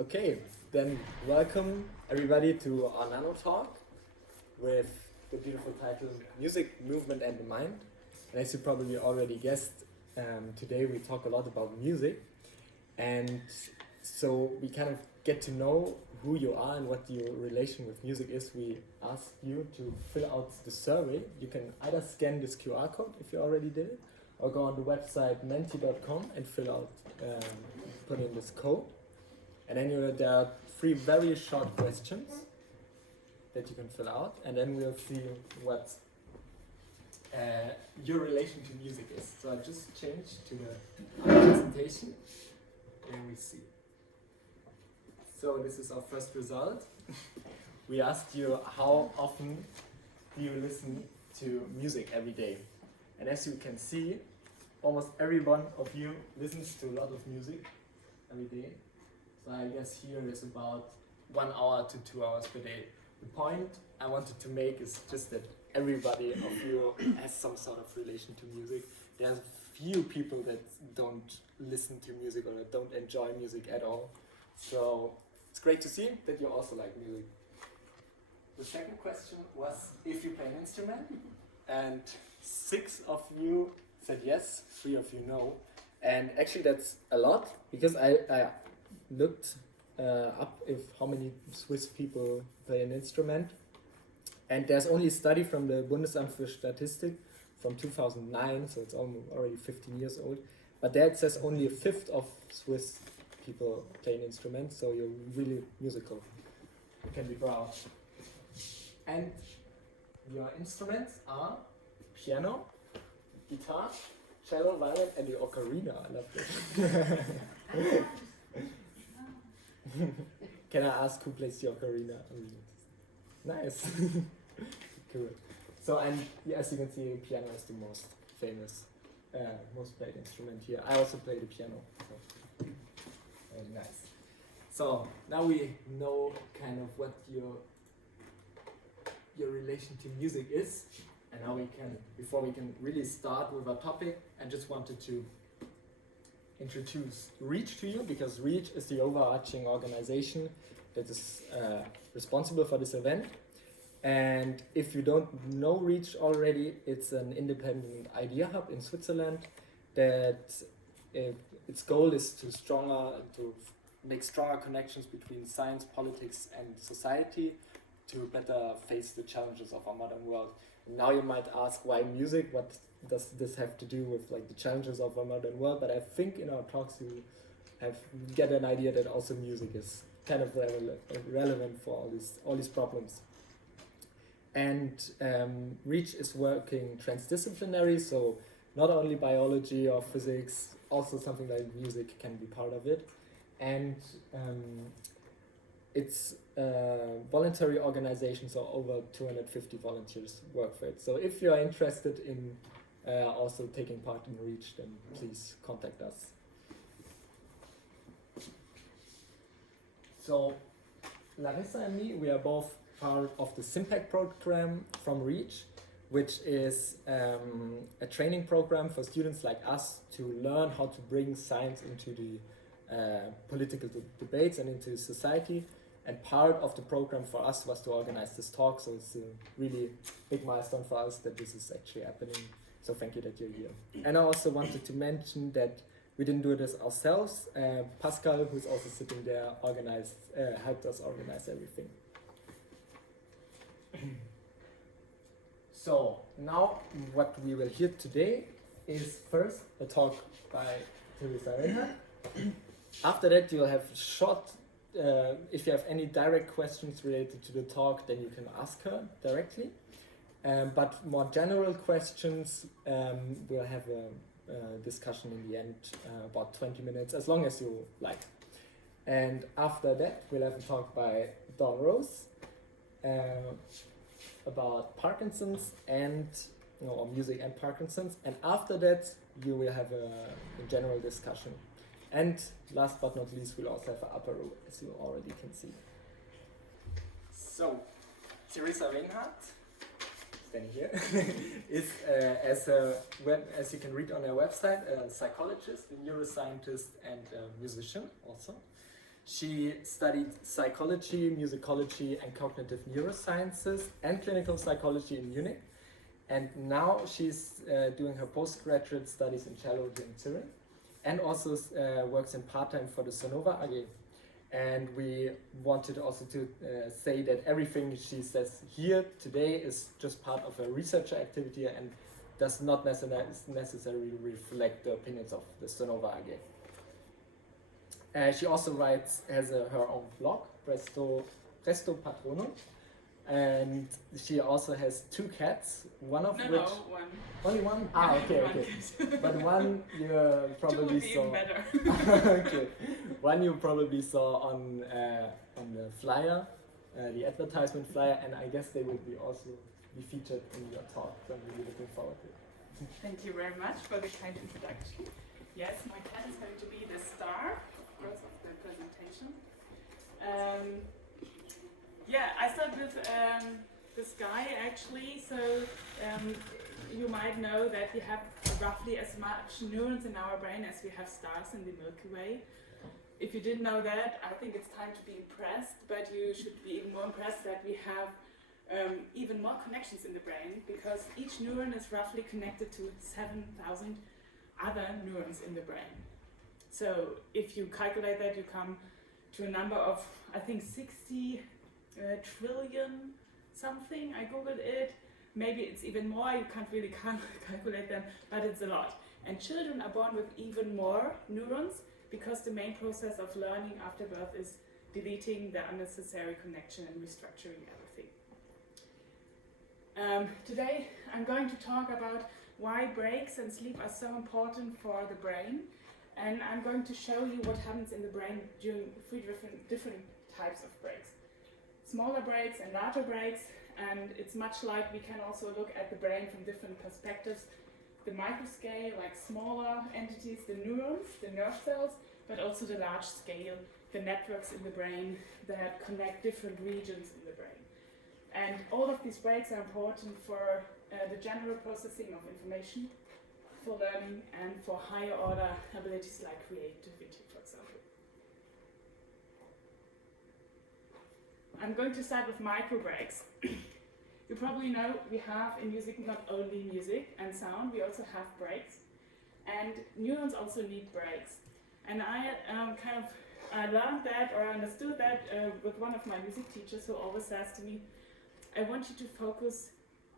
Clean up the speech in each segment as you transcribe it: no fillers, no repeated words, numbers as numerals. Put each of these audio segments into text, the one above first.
Okay, then welcome everybody to our nanoTalk with the beautiful title Music, Movement and the Mind. And as you probably already guessed, today we talk a lot about music, and so we kind of get to know who you are and what your relation with music is. We ask you to fill out the survey. You can either scan this QR code if you already did it, or go on the website menti.com and fill out, put in this code. And then there are 3 very short questions that you can fill out, and then we'll see what your relation to music is. So I just changed to the presentation, and we see. So this is our first result. We asked you how often do you listen to music every day, and as you can see, almost every one of you listens to a lot of music every day. So I guess here is about 1 hour to 2 hours per day. The point I wanted to make is just that everybody of you has some sort of relation to music. There's few people that don't listen to music or that don't enjoy music at all. So it's great to see that you also like music. The second question was if you play an instrument, and 6 of you said yes, 3 of you no. And actually that's a lot, because I looked up how many Swiss people play an instrument, and there's only a study from the Bundesamt für Statistik from 2009, so it's already 15 years old, but there it says only a fifth of Swiss people play an instrument, so you're really musical. You can be proud. And your instruments are piano, guitar, cello, violin, and the ocarina. I love this. Can I ask who plays the ocarina? Nice. Cool. So, and as you can see, piano is the most famous, most played instrument here. I also play the piano. So. Very nice. So now we know kind of what your relation to music is, and now we can, before we can really start with our topic, I just wanted to introduce REACH to you, because REACH is the overarching organization that is responsible for this event. And if you don't know REACH already, it's an independent idea hub in Switzerland that its goal is to make stronger connections between science, politics and society to better face the challenges of our modern world. And now you might ask, why music? What does this have to do with like the challenges of our modern world? But I think in our talks you get an idea that also music is kind of relevant for all these problems. And REACH is working transdisciplinary, so not only biology or physics, also something like music can be part of it. And it's a voluntary organization, so over 250 volunteers work for it. So if you are interested in also taking part in REACH, then please contact us. So Larissa and me, we are both part of the SIMPACT program from REACH, which is a training program for students like us to learn how to bring science into the political debates and into society. And part of the program for us was to organize this talk, so it's a really big milestone for us that this is actually happening. So thank you that you're here. And I also wanted to mention that we didn't do this ourselves. Pascal, who's also sitting there, helped us organize everything. So now what we will hear today is first a talk by Teresa Wenhart. After that you'll have short, if you have any direct questions related to the talk, then you can ask her directly. But more general questions, we'll have a discussion in the end, about 20 minutes, as long as you like. And after that, we'll have a talk by Dawn Rose about Parkinson's or music and Parkinson's. And after that, you will have a general discussion. And last but not least, we'll also have an apéro, as you already can see. So, Teresa Wenhart, standing here, is as you can read on her website, a psychologist, a neuroscientist, and a musician also. She studied psychology, musicology, and cognitive neurosciences and clinical psychology in Munich. And now she's doing her postgraduate studies in Psychology in Zurich, and also works in part-time for the Hannover AG. And we wanted also to say that everything she says here today is just part of a researcher activity and does not necessarily reflect the opinions of the Hannover AG. She also has her own blog, Presto Patrono, and she also has 2 cats, one of which... No, one. Only one? Ah, okay. But one you probably 2 would be saw... even better. Okay. One you probably saw on the flyer, the advertisement flyer, and I guess they will also be featured in your talk, so I'm really looking forward to it. Thank you very much for the kind introduction. Yes, my cat is going to be the star, of course, of the presentation. I start with this guy actually. So you might know that we have roughly as much neurons in our brain as we have stars in the Milky Way. If you didn't know that, I think it's time to be impressed, but you should be even more impressed that we have even more connections in the brain, because each neuron is roughly connected to 7,000 other neurons in the brain. So if you calculate that, you come to a number of, I think, 60 trillion something. I googled it. Maybe it's even more, you can't really calculate them, but it's a lot. And children are born with even more neurons, because the main process of learning after birth is deleting the unnecessary connection and restructuring everything. Today I'm going to talk about why breaks and sleep are so important for the brain, and I'm going to show you what happens in the brain during 3 different types of breaks. Smaller breaks and larger breaks, and it's much like we can also look at the brain from different perspectives. The microscale, like smaller entities, the neurons, the nerve cells, but also the large scale, the networks in the brain that connect different regions in the brain. And all of these breaks are important for the general processing of information, for learning, and for higher order abilities like creativity, for example. I'm going to start with micro breaks. You probably know we have in music not only music and sound, we also have breaks. And neurons also need breaks. And I learned that, or understood that with one of my music teachers, who always says to me, I want you to focus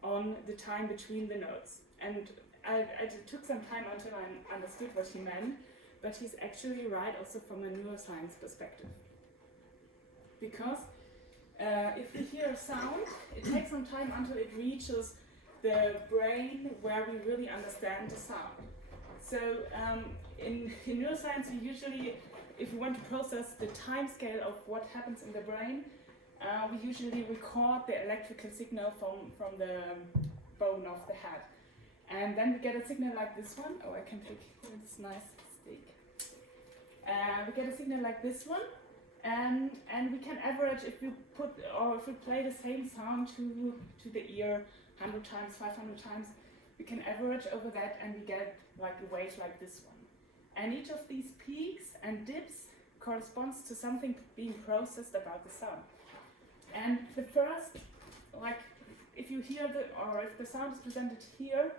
on the time between the notes. And I took some time until I understood what he meant, but he's actually right also from a neuroscience perspective. Because if we hear a sound, it takes some time until it reaches the brain where we really understand the sound. So in neuroscience, we usually, if we want to process the time scale of what happens in the brain, we usually record the electrical signal from the bone of the head. And then we get a signal like this one. Oh, I can pick this nice stick. We get a signal like this one. And we can average, if we play the same sound to the ear 100 times, 500 times, we can average over that and we get like a wave like this one. And each of these peaks and dips corresponds to something being processed about the sound. And the first, like, if you hear if the sound is presented here,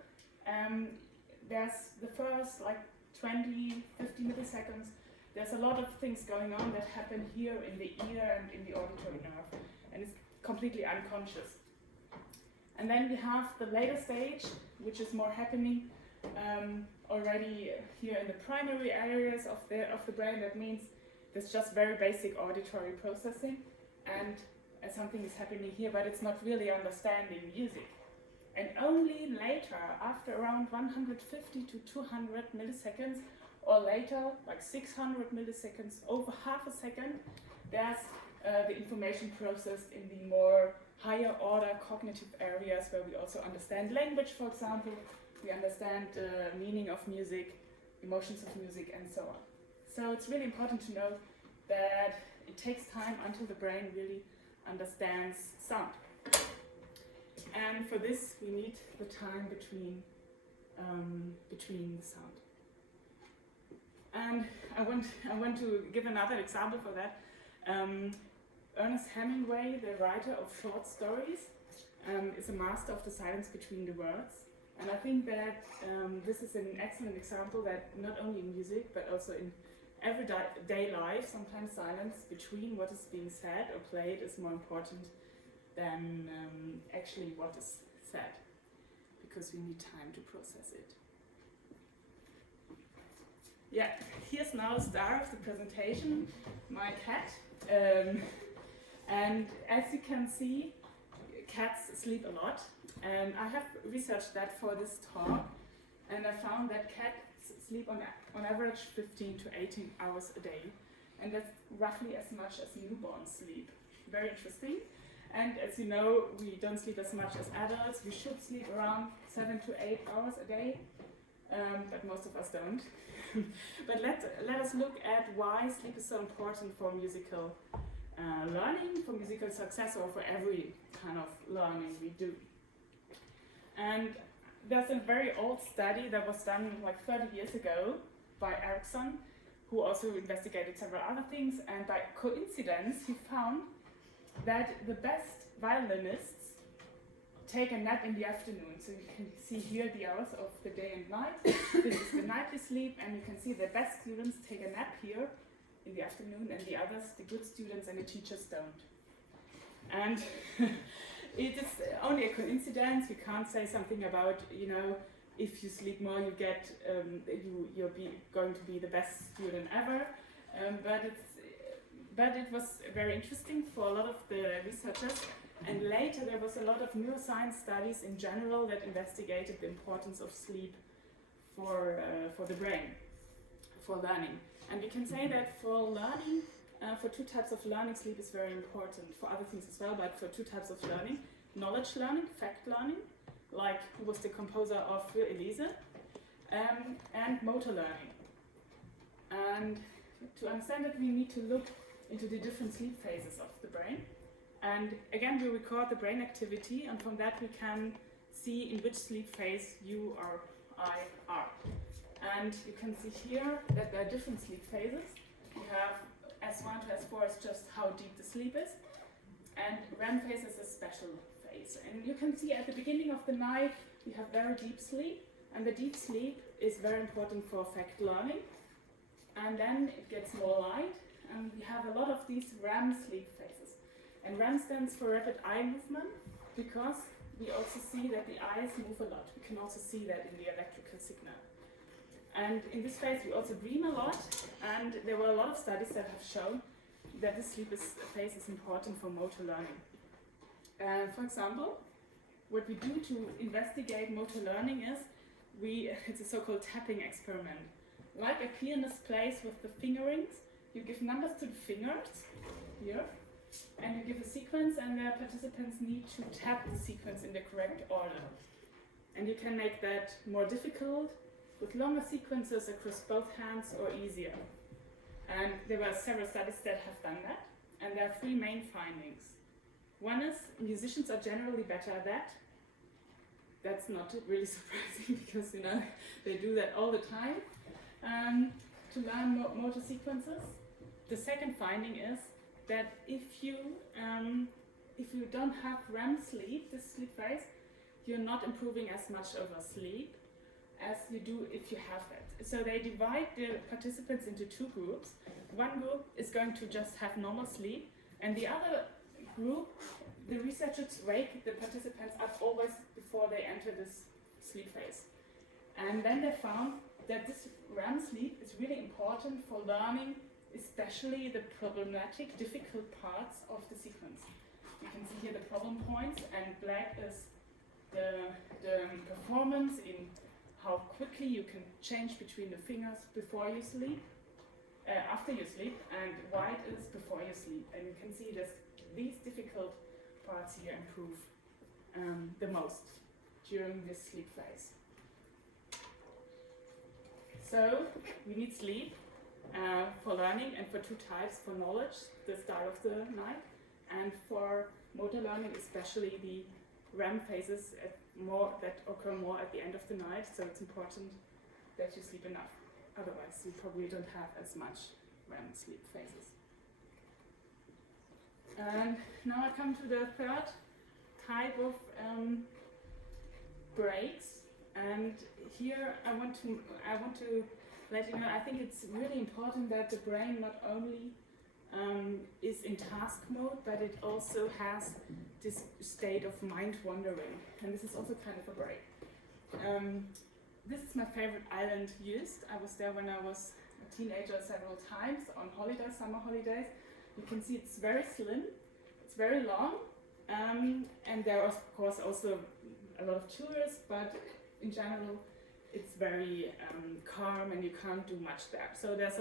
there's the first like 20, 50 milliseconds. There's a lot of things going on that happen here in the ear and in the auditory nerve, and it's completely unconscious. And then we have the later stage, which is more happening already here in the primary areas of the brain. That means there's just very basic auditory processing, and something is happening here, but it's not really understanding music. And only later, after around 150 to 200 milliseconds, or later, like 600 milliseconds, over half a second, there's the information processed in the more higher order cognitive areas where we also understand language, for example, we understand the meaning of music, emotions of music, and so on. So it's really important to know that it takes time until the brain really understands sound. And for this, we need the time between the sound. And I want to give another example for that. Ernest Hemingway, the writer of short stories, is a master of the silence between the words. And I think that this is an excellent example that not only in music, but also in everyday life, sometimes silence between what is being said or played is more important than actually what is said, because we need time to process it. Yeah, here's now the star of the presentation, my cat. And as you can see, cats sleep a lot. And I have researched that for this talk, and I found that cats sleep on average 15 to 18 hours a day. And that's roughly as much as newborns sleep. Very interesting. And as you know, we don't sleep as much as adults. We should sleep around 7 to 8 hours a day, but most of us don't. But let us look at why sleep is so important for musical learning, for musical success, or for every kind of learning we do. And there's a very old study that was done like 30 years ago by Erickson, who also investigated several other things, and by coincidence he found that the best violinists take a nap in the afternoon. So you can see here the hours of the day and night. This is the nightly sleep, and you can see the best students take a nap here in the afternoon, and the others, the good students and the teachers, don't. And it is only a coincidence. We can't say something about, you know, if you sleep more, you get you're going to be the best student ever. But it was very interesting for a lot of the researchers. And later there was a lot of neuroscience studies in general that investigated the importance of sleep for the brain, for learning. And we can say that for learning, for two types of learning, sleep is very important. For other things as well, but for two types of learning: knowledge learning, fact learning, like who was the composer of Für Elise, and motor learning. And to understand it, we need to look into the different sleep phases of the brain. And again, we record the brain activity, and from that we can see in which sleep phase you or I are. And you can see here that there are different sleep phases. You have S1 to S4 is just how deep the sleep is, and REM phase is a special phase. And you can see at the beginning of the night we have very deep sleep, and the deep sleep is very important for fact learning. And then it gets more light, and we have a lot of these REM sleep phases. And REM stands for rapid eye movement, because we also see that the eyes move a lot. We can also see that in the electrical signal. And in this phase we also dream a lot, and there were a lot of studies that have shown that this sleep phase is important for motor learning. For example, what we do to investigate motor learning is, it's a so-called tapping experiment. Like a pianist plays with the fingerings, you give numbers to the fingers, here, and you give a sequence, and the participants need to tap the sequence in the correct order. And you can make that more difficult with longer sequences across both hands, or easier. And there were several studies that have done that, and there are three main findings. One is musicians are generally better at that. That's not really surprising, because you know they do that all the time to learn motor sequences. The second finding is that if you don't have REM sleep, this sleep phase, you're not improving as much over sleep as you do if you have that. So they divide the participants into two groups. One group is going to just have normal sleep, and the other group, the researchers wake the participants up always before they enter this sleep phase. And then they found that this REM sleep is really important for learning, especially the problematic, difficult parts of the sequence. You can see here the problem points, and black is the performance in how quickly you can change between the fingers before you sleep, after you sleep, and white is before you sleep. And you can see that these difficult parts here improve the most during this sleep phase. So we need sleep for learning, and for two types: for knowledge, the start of the night, and for motor learning, especially the REM phases that occur more at the end of the night. So it's important that you sleep enough. otherwise you probably don't have as much REM sleep phases. And now I come to the third type of breaks, and here I want to let you know, I think it's really important that the brain not only is in task mode, but it also has this state of mind wandering, and this is also kind of a break. This is my favorite island used. I was there when I was a teenager several times on holidays, summer holidays. You can see it's very slim, it's very long, and there are of course also a lot of tourists, but in general it's very calm and you can't do much there. So there's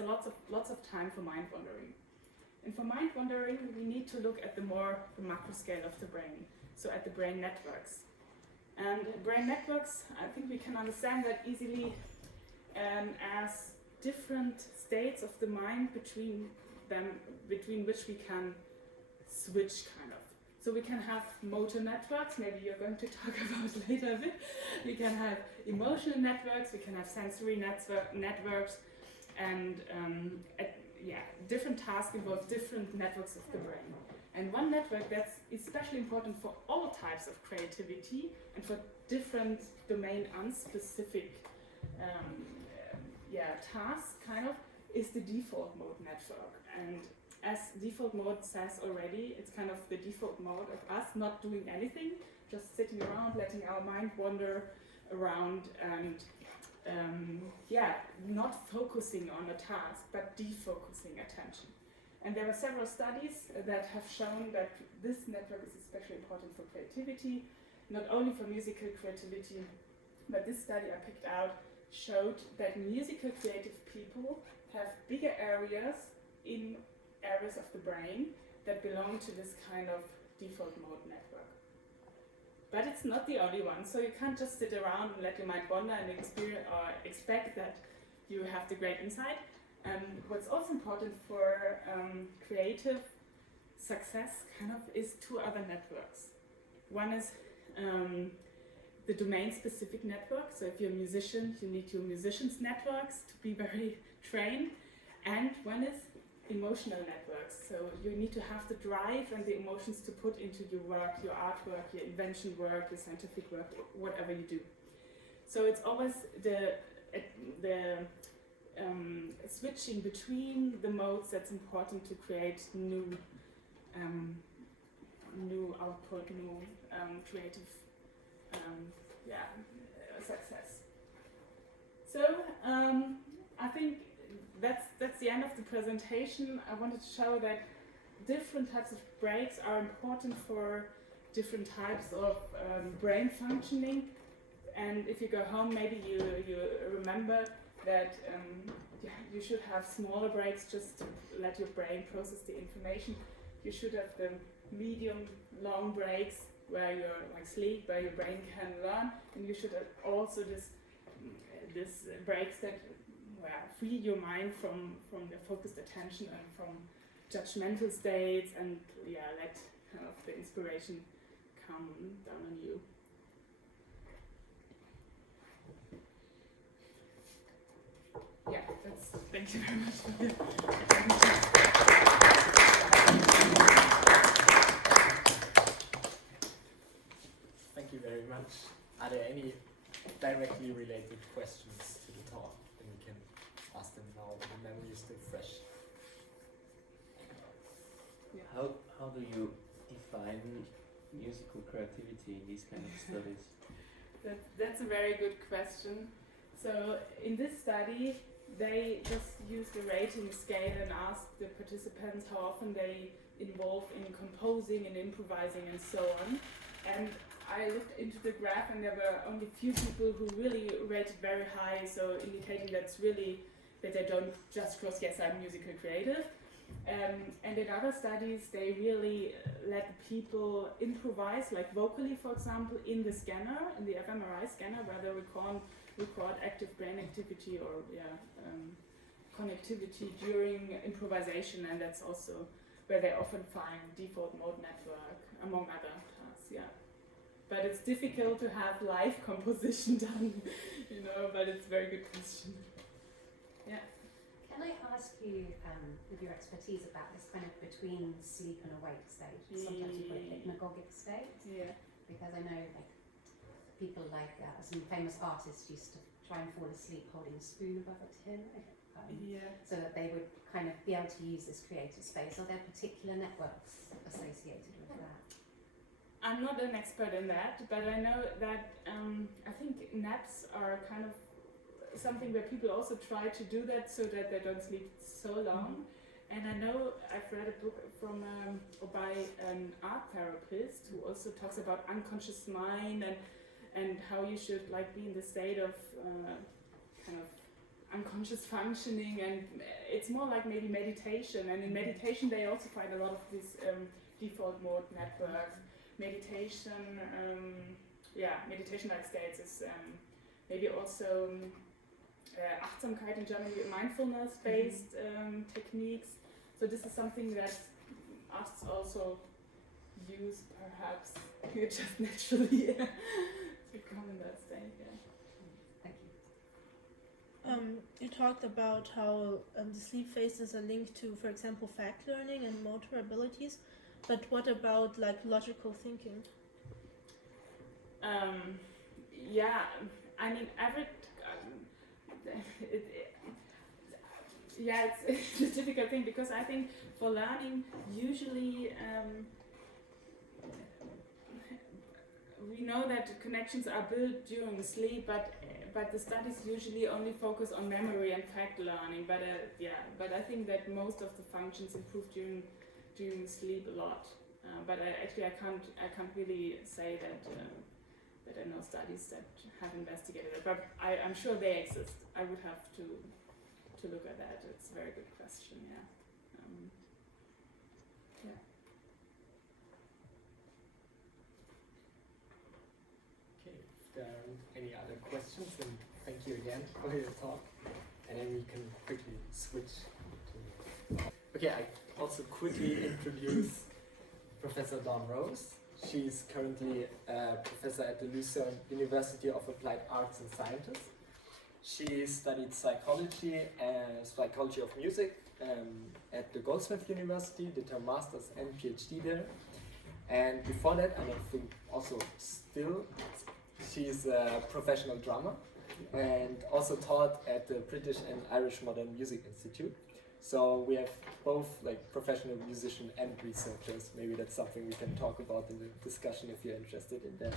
lots of time for mind wandering. And for mind wandering, we need to look at the macro scale of the brain, so at the brain networks. And brain networks, I think we can understand that easily as different states of the mind between which we can switch kind of. So we can have motor networks, maybe you're going to talk about later a bit. We can have emotional networks, we can have sensory networks, and different tasks involve different networks of the brain. And one network that's especially important for all types of creativity and for different domain unspecific tasks kind of is the default mode network. And as default mode says already, it's kind of the default mode of us not doing anything, just sitting around, letting our mind wander around and not focusing on a task, but defocusing attention. And there are several studies that have shown that this network is especially important for creativity, not only for musical creativity, but this study I picked out showed that musical creative people have bigger areas in areas of the brain that belong to this kind of default mode network. But it's not the only one, so you can't just sit around and let your mind wander and expect that you have the great insight. What's also important for creative success kind of is two other networks. One is the domain-specific network. So if you're a musician, you need your musicians' networks to be very trained. And one is emotional networks. So you need to have the drive and the emotions to put into your work, your artwork, your invention work, your scientific work, whatever you do. So it's always the switching between the modes that's important to create new output, new creative success. So I think that's the end of the presentation. I wanted to show that different types of breaks are important for different types of brain functioning. And if you go home, maybe you remember that you should have smaller breaks just to let your brain process the information. You should have the medium, long breaks where you're like sleep, where your brain can learn, and you should have also this breaks that free your mind from the focused attention and from judgmental states, and let kind of the inspiration come down on you. Thank you very much for your attention. Thank you very much. Are there any directly related questions to the talk? Then we can ask them now, the memory is still fresh. How do you define musical creativity in these kind of studies? That's a very good question. So in this study, they just used a rating scale and asked the participants how often they involve in composing and improvising and so on. And I looked into the graph, and there were only few people who really rated very high, so indicating that's really that they don't just cross, yes, I'm musically creative. And in other studies, they really let people improvise, like vocally, for example, in the scanner, in the fMRI scanner, where they record active brain activity or connectivity during improvisation, and that's also where they often find default mode network, among other tasks, But it's difficult to have live composition done, but it's a very good question. Can I ask you, with your expertise, about this kind of between sleep and awake stage? Sometimes you call it hypnagogic state. Yeah. Because I know, like, people like some famous artists used to try and fall asleep holding a spoon above a tin, so that they would kind of be able to use this creative space. Are there particular networks associated with that? I'm not an expert in that, but I know that I think naps are kind of something where people also try to do that so that they don't sleep so long. And I know I've read a book from or by an art therapist who also talks about unconscious mind and how you should like be in the state of kind of unconscious functioning, and it's more like maybe meditation. And in meditation they also find a lot of these default mode networks. Meditation, meditation like states is maybe also Achtsamkeit in German, mindfulness-based techniques. So this is something that us also use, perhaps just naturally to come in that state. Yeah. Thank you. You talked about how the sleep phases are linked to, for example, fact learning and motor abilities. But what about like logical thinking? I mean, it's a difficult thing, because I think for learning, usually we know that connections are built during sleep, but the studies usually only focus on memory and fact learning. But I think that most of the functions improve during sleep a lot. But I can't really say that I know studies that have investigated it, but I'm sure they exist. I would have to look at that. It's a very good question. Yeah. Okay, if there aren't any other questions, then thank you again for your talk, and then we can quickly switch to. Okay, I also quickly introduce Professor Dawn Rose. She's currently a professor at the Lucerne University of Applied Arts and Sciences. She studied psychology and psychology of music at the Goldsmith University, did her master's and Ph.D. there. And before that, and I think also still, she's a professional drummer and also taught at the British and Irish Modern Music Institute. So we have both like professional musicians and researchers. Maybe that's something we can talk about in the discussion if you're interested in that.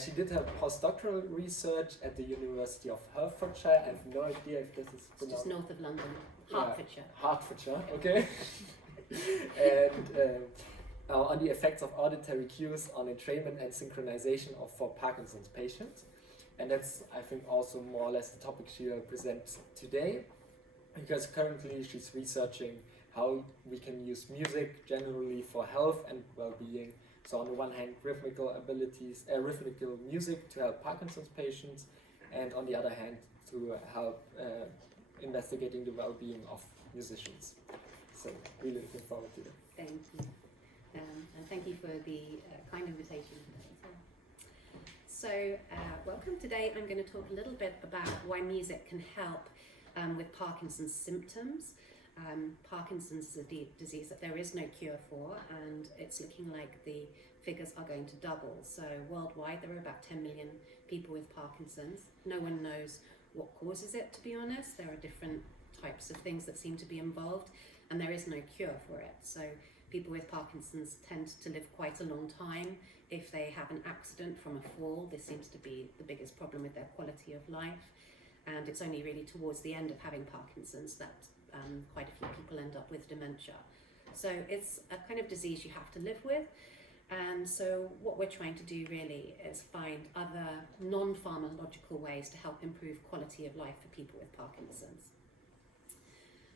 She did her postdoctoral research at the University of Hertfordshire. I have no idea if this is pronounced. It's just north of London, Hertfordshire. Yeah, Hertfordshire, okay. And on the effects of auditory cues on entrainment and synchronization for Parkinson's patients. And that's, I think, also more or less the topic she will present today. Because currently she's researching how we can use music generally for health and well-being. So on the one hand, rhythmical music to help Parkinson's patients, and on the other hand, to help investigating the well-being of musicians. So really looking forward to it. Thank you. And thank you for the kind invitation as well. So welcome. Today I'm going to talk a little bit about why music can help with Parkinson's symptoms. Parkinson's is a disease that there is no cure for, and it's looking like the figures are going to double. So worldwide there are about 10 million people with Parkinson's. No one knows what causes it, to be honest. There are different types of things that seem to be involved, and there is no cure for it. So people with Parkinson's tend to live quite a long time. If they have an accident from a fall, this seems to be the biggest problem with their quality of life. And it's only really towards the end of having Parkinson's that quite a few people end up with dementia. So it's a kind of disease you have to live with. And so what we're trying to do really is find other non-pharmacological ways to help improve quality of life for people with Parkinson's.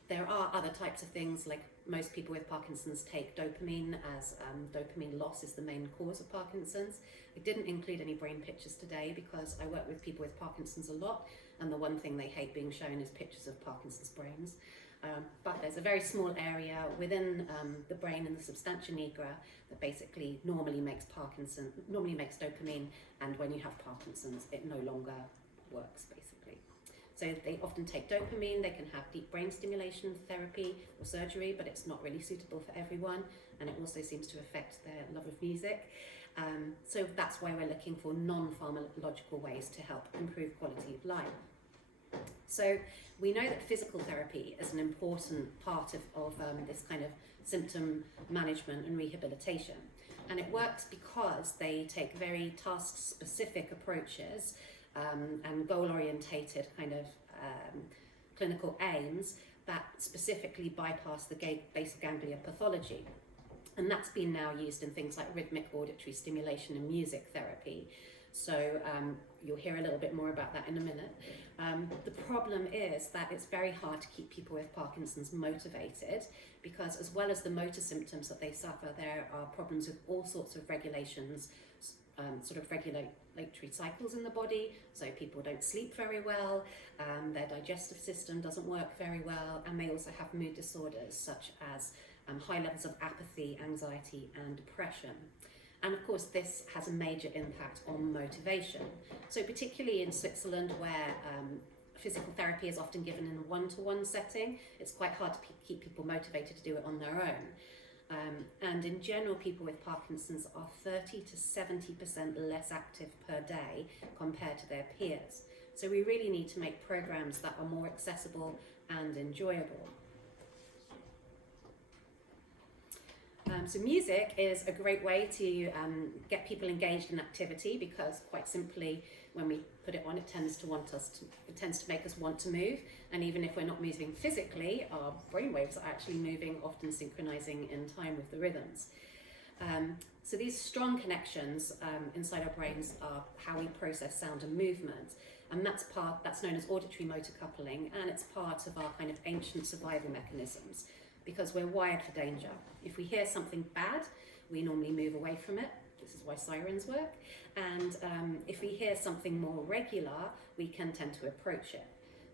There are other types of things, like most people with Parkinson's take dopamine, as dopamine loss is the main cause of Parkinson's. I didn't include any brain pictures today because I work with people with Parkinson's a lot, and the one thing they hate being shown is pictures of Parkinson's brains. But there's a very small area within the brain in the substantia nigra that basically normally makes dopamine, and when you have Parkinson's, it no longer works, basically. So they often take dopamine, they can have deep brain stimulation therapy or surgery, but it's not really suitable for everyone, and it also seems to affect their love of music. So that's why we're looking for non-pharmacological ways to help improve quality of life. So we know that physical therapy is an important part of this kind of symptom management and rehabilitation. And it works because they take very task-specific approaches and goal-orientated kind of clinical aims that specifically bypass the basal ganglia pathology. And that's been now used in things like rhythmic auditory stimulation and music therapy. So you'll hear a little bit more about that in a minute. The problem is that it's very hard to keep people with Parkinson's motivated, because as well as the motor symptoms that they suffer, there are problems with all sorts of regulations, sort of regulatory cycles in the body. So people don't sleep very well, their digestive system doesn't work very well, and they also have mood disorders such as high levels of apathy, anxiety, and depression. And of course, this has a major impact on motivation. So particularly in Switzerland, where physical therapy is often given in a one-to-one setting, it's quite hard to keep people motivated to do it on their own. And in general, people with Parkinson's are 30 to 70% less active per day compared to their peers. So we really need to make programs that are more accessible and enjoyable. So music is a great way to get people engaged in activity, because quite simply, when we put it on, it tends to make us want to move. And even if we're not moving physically, our brainwaves are actually moving, often synchronizing in time with the rhythms. So these strong connections inside our brains are how we process sound and movement. And that's known as auditory motor coupling, and it's part of our kind of ancient survival mechanisms, because we're wired for danger. If we hear something bad, we normally move away from it. This is why sirens work. And if we hear something more regular, we can tend to approach it.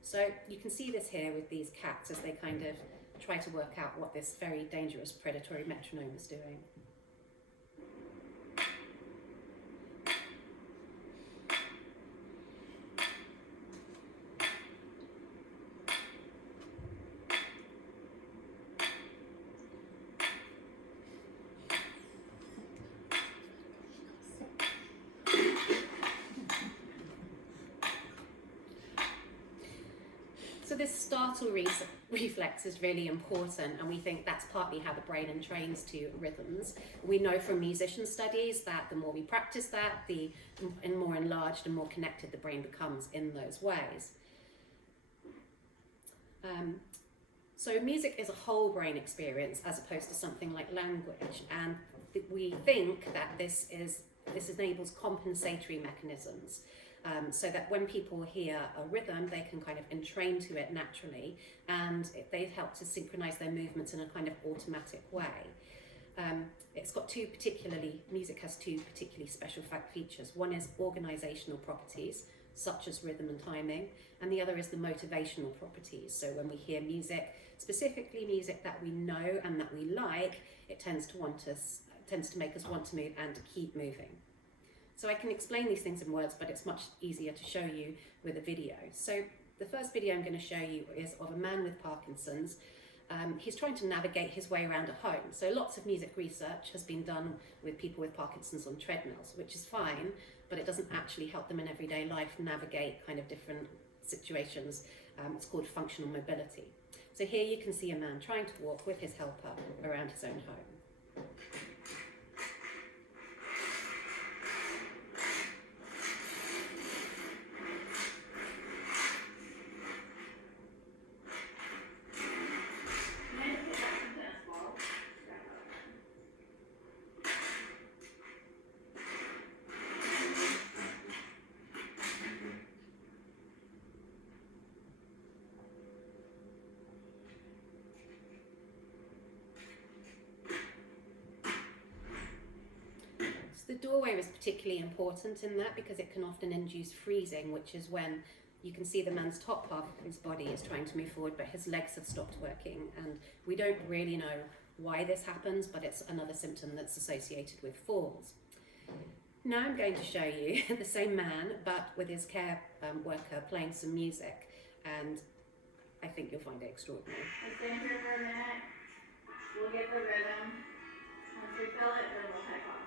So you can see this here with these cats as they kind of try to work out what this very dangerous predatory metronome is doing. So this startle reflex is really important, and we think that's partly how the brain entrains to rhythms. We know from musician studies that the more we practice that, the more enlarged and more connected the brain becomes in those ways. So music is a whole brain experience as opposed to something like language, and we think that this enables compensatory mechanisms. So that when people hear a rhythm, they can kind of entrain to it naturally, and they help to synchronize their movements in a kind of automatic way. Music has two particularly special features. One is organizational properties, such as rhythm and timing, and the other is the motivational properties. So when we hear music, specifically music that we know and that we like, it tends to make us want to move and to keep moving. So I can explain these things in words, but it's much easier to show you with a video. So the first video I'm going to show you is of a man with Parkinson's. He's trying to navigate his way around at home. So lots of music research has been done with people with Parkinson's on treadmills, which is fine, but it doesn't actually help them in everyday life navigate kind of different situations. It's called functional mobility. So here you can see a man trying to walk with his helper around his own home. The doorway was particularly important in that because it can often induce freezing, which is when you can see the man's top half of his body is trying to move forward, but his legs have stopped working. And we don't really know why this happens, but it's another symptom that's associated with falls. Now I'm going to show you the same man, but with his care worker playing some music. and I think you'll find it extraordinary. Let's stand here for a minute. We'll get the rhythm. Once we feel it, then we'll take off.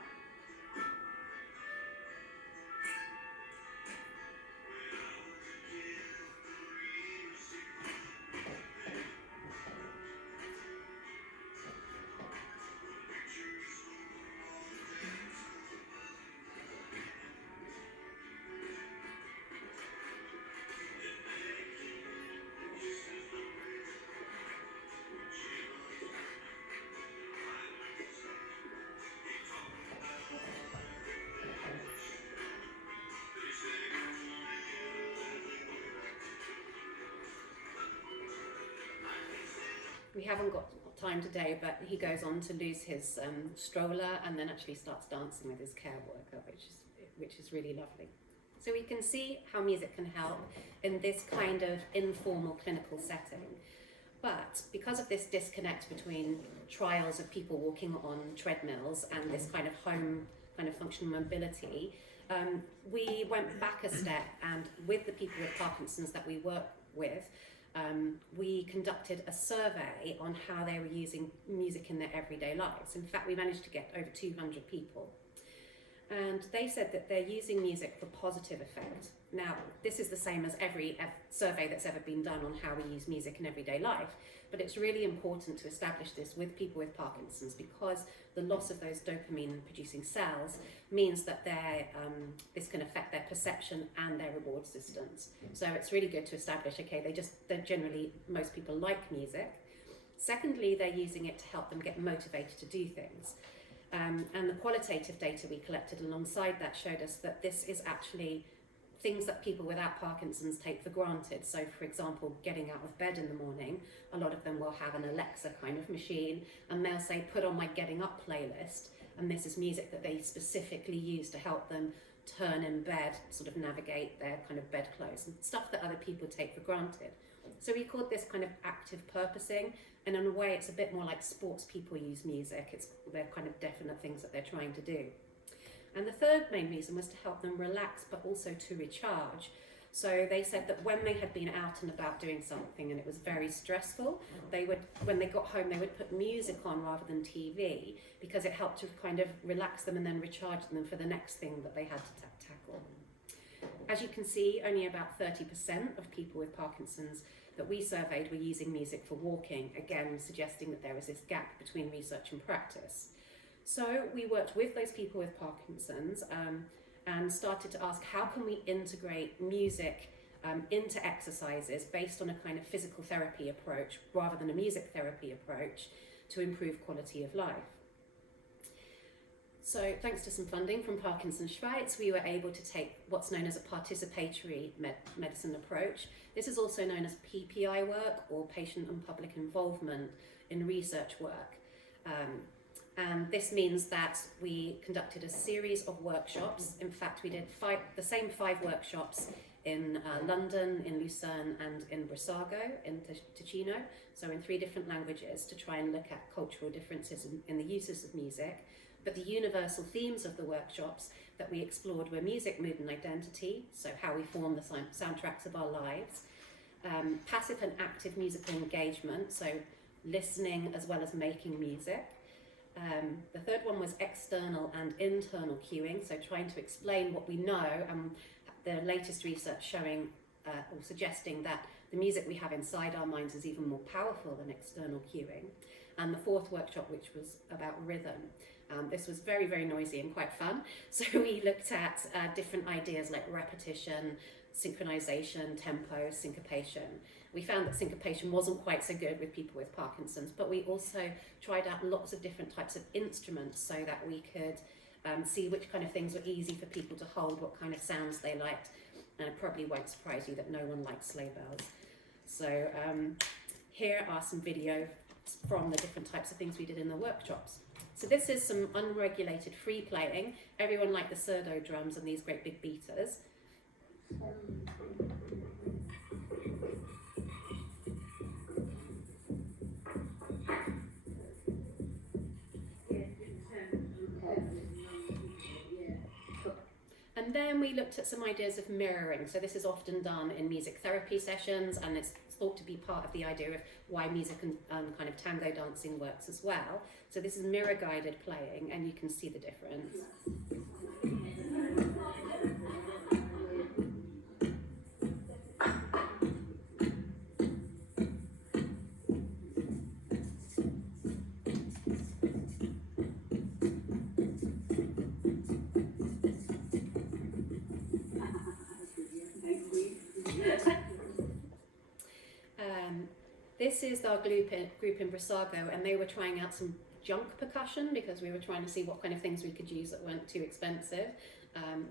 We haven't got time today, but he goes on to lose his stroller and then actually starts dancing with his care worker, which is really lovely. So we can see how music can help in this kind of informal clinical setting. But because of this disconnect between trials of people walking on treadmills and this kind of home kind of functional mobility, we went back a step, and with the people with Parkinson's that we work with, we conducted a survey on how they were using music in their everyday lives. In fact, we managed to get over 200 people. And they said that they're using music for positive effect. Now, this is the same as every survey that's ever been done on how we use music in everyday life, but it's really important to establish this with people with Parkinson's, because the loss of those dopamine-producing cells means that this can affect their perception and their reward systems. So it's really good to establish, okay, generally, most people like music. Secondly, they're using it to help them get motivated to do things. And the qualitative data we collected alongside that showed us that this is actually things that people without Parkinson's take for granted. So, for example, getting out of bed in the morning, a lot of them will have an Alexa kind of machine, and they'll say, put on my getting up playlist, and this is music that they specifically use to help them turn in bed, sort of navigate their kind of bedclothes, and stuff that other people take for granted. So we called this kind of active purposing, and in a way it's a bit more like sports people use music. They're kind of definite things that they're trying to do. And the third main reason was to help them relax, but also to recharge. So they said that when they had been out and about doing something and it was very stressful, when they got home, they would put music on rather than TV, because it helped to kind of relax them and then recharge them for the next thing that they had to tackle. As you can see, only about 30% of people with Parkinson's that we surveyed were using music for walking, again suggesting that there was this gap between research and practice. So we worked with those people with Parkinson's and started to ask, how can we integrate music into exercises based on a kind of physical therapy approach rather than a music therapy approach to improve quality of life? So thanks to some funding from Parkinson Schweiz, we were able to take what's known as a participatory medicine approach. This is also known as PPI work, or patient and public involvement in research work. And this means that we conducted a series of workshops. In fact, we did the same 5 workshops in London, in Lucerne, and in Brissago, in Ticino, so in 3 different languages, to try and look at cultural differences in the uses of music. But the universal themes of the workshops that we explored were music, mood and identity, so how we form the soundtracks of our lives, passive and active musical engagement, so listening as well as making music. The third one was external and internal cueing, so trying to explain what we know, and the latest research showing or suggesting that the music we have inside our minds is even more powerful than external cueing. And the 4th workshop, which was about rhythm. This was very, very noisy and quite fun. So we looked at different ideas like repetition, synchronization, tempo, syncopation. We found that syncopation wasn't quite so good with people with Parkinson's, but we also tried out lots of different types of instruments so that we could see which kind of things were easy for people to hold, what kind of sounds they liked. And it probably won't surprise you that no one likes sleigh bells. So here are some video from the different types of things we did in the workshops. So this is some unregulated free playing. Everyone liked the pseudo drums and these great big beaters. And then we looked at some ideas of mirroring. So this is often done in music therapy sessions, and it's thought to be part of the idea of why music and kind of tango dancing works as well. So this is mirror guided playing, and you can see the difference. This is our group in Brissago, and they were trying out some junk percussion because we were trying to see what kind of things we could use that weren't too expensive.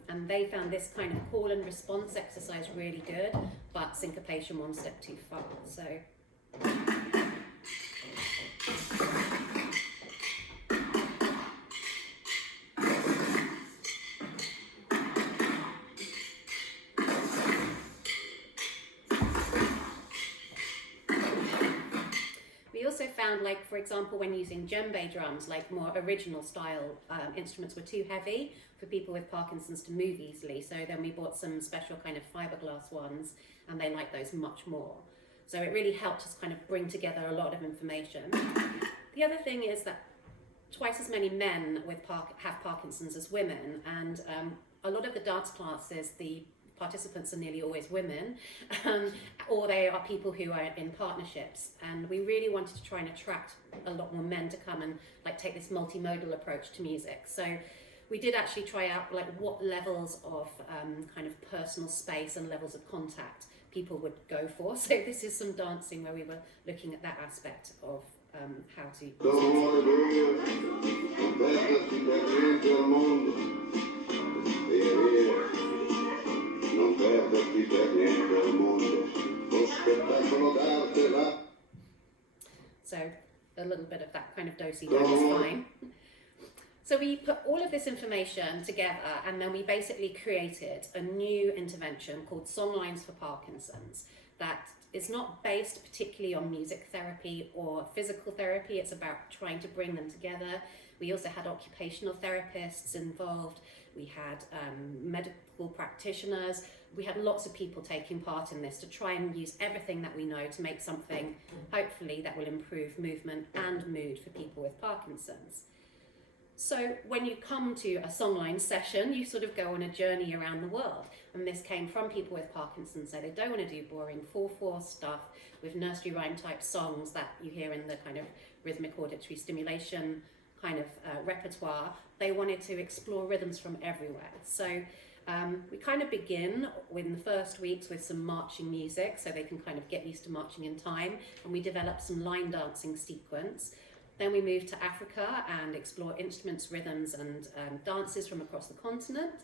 And they found this kind of call and response exercise really good, but syncopation one step too far. So. Found, like, for example, when using djembe drums, like more original style instruments were too heavy for people with Parkinson's to move easily. So then we bought some special kind of fiberglass ones, and they like those much more. So it really helped us kind of bring together a lot of information. The other thing is that twice as many men have Parkinson's as women, and a lot of the dance classes, the participants are nearly always women, or they are people who are in partnerships, and we really wanted to try and attract a lot more men to come and like take this multimodal approach to music. So we did actually try out like what levels of kind of personal space and levels of contact people would go for. So this is some dancing where we were looking at that aspect of how to. So a little bit of that kind of do-si-do is fine. So we put all of this information together, and then we basically created a new intervention called Songlines for Parkinson's that is not based particularly on music therapy or physical therapy. It's about trying to bring them together. We also had occupational therapists involved. We had medical practitioners. We had lots of people taking part in this to try and use everything that we know to make something, hopefully, that will improve movement and mood for people with Parkinson's. So when you come to a songline session, you sort of go on a journey around the world. And this came from people with Parkinson's, so they don't want to do boring 4/4 stuff with nursery rhyme type songs that you hear in the kind of rhythmic auditory stimulation kind of repertoire. They wanted to explore rhythms from everywhere. So we kind of begin in the first weeks with some marching music, so they can kind of get used to marching in time, and we develop some line dancing sequence. Then we move to Africa and explore instruments, rhythms, and dances from across the continent.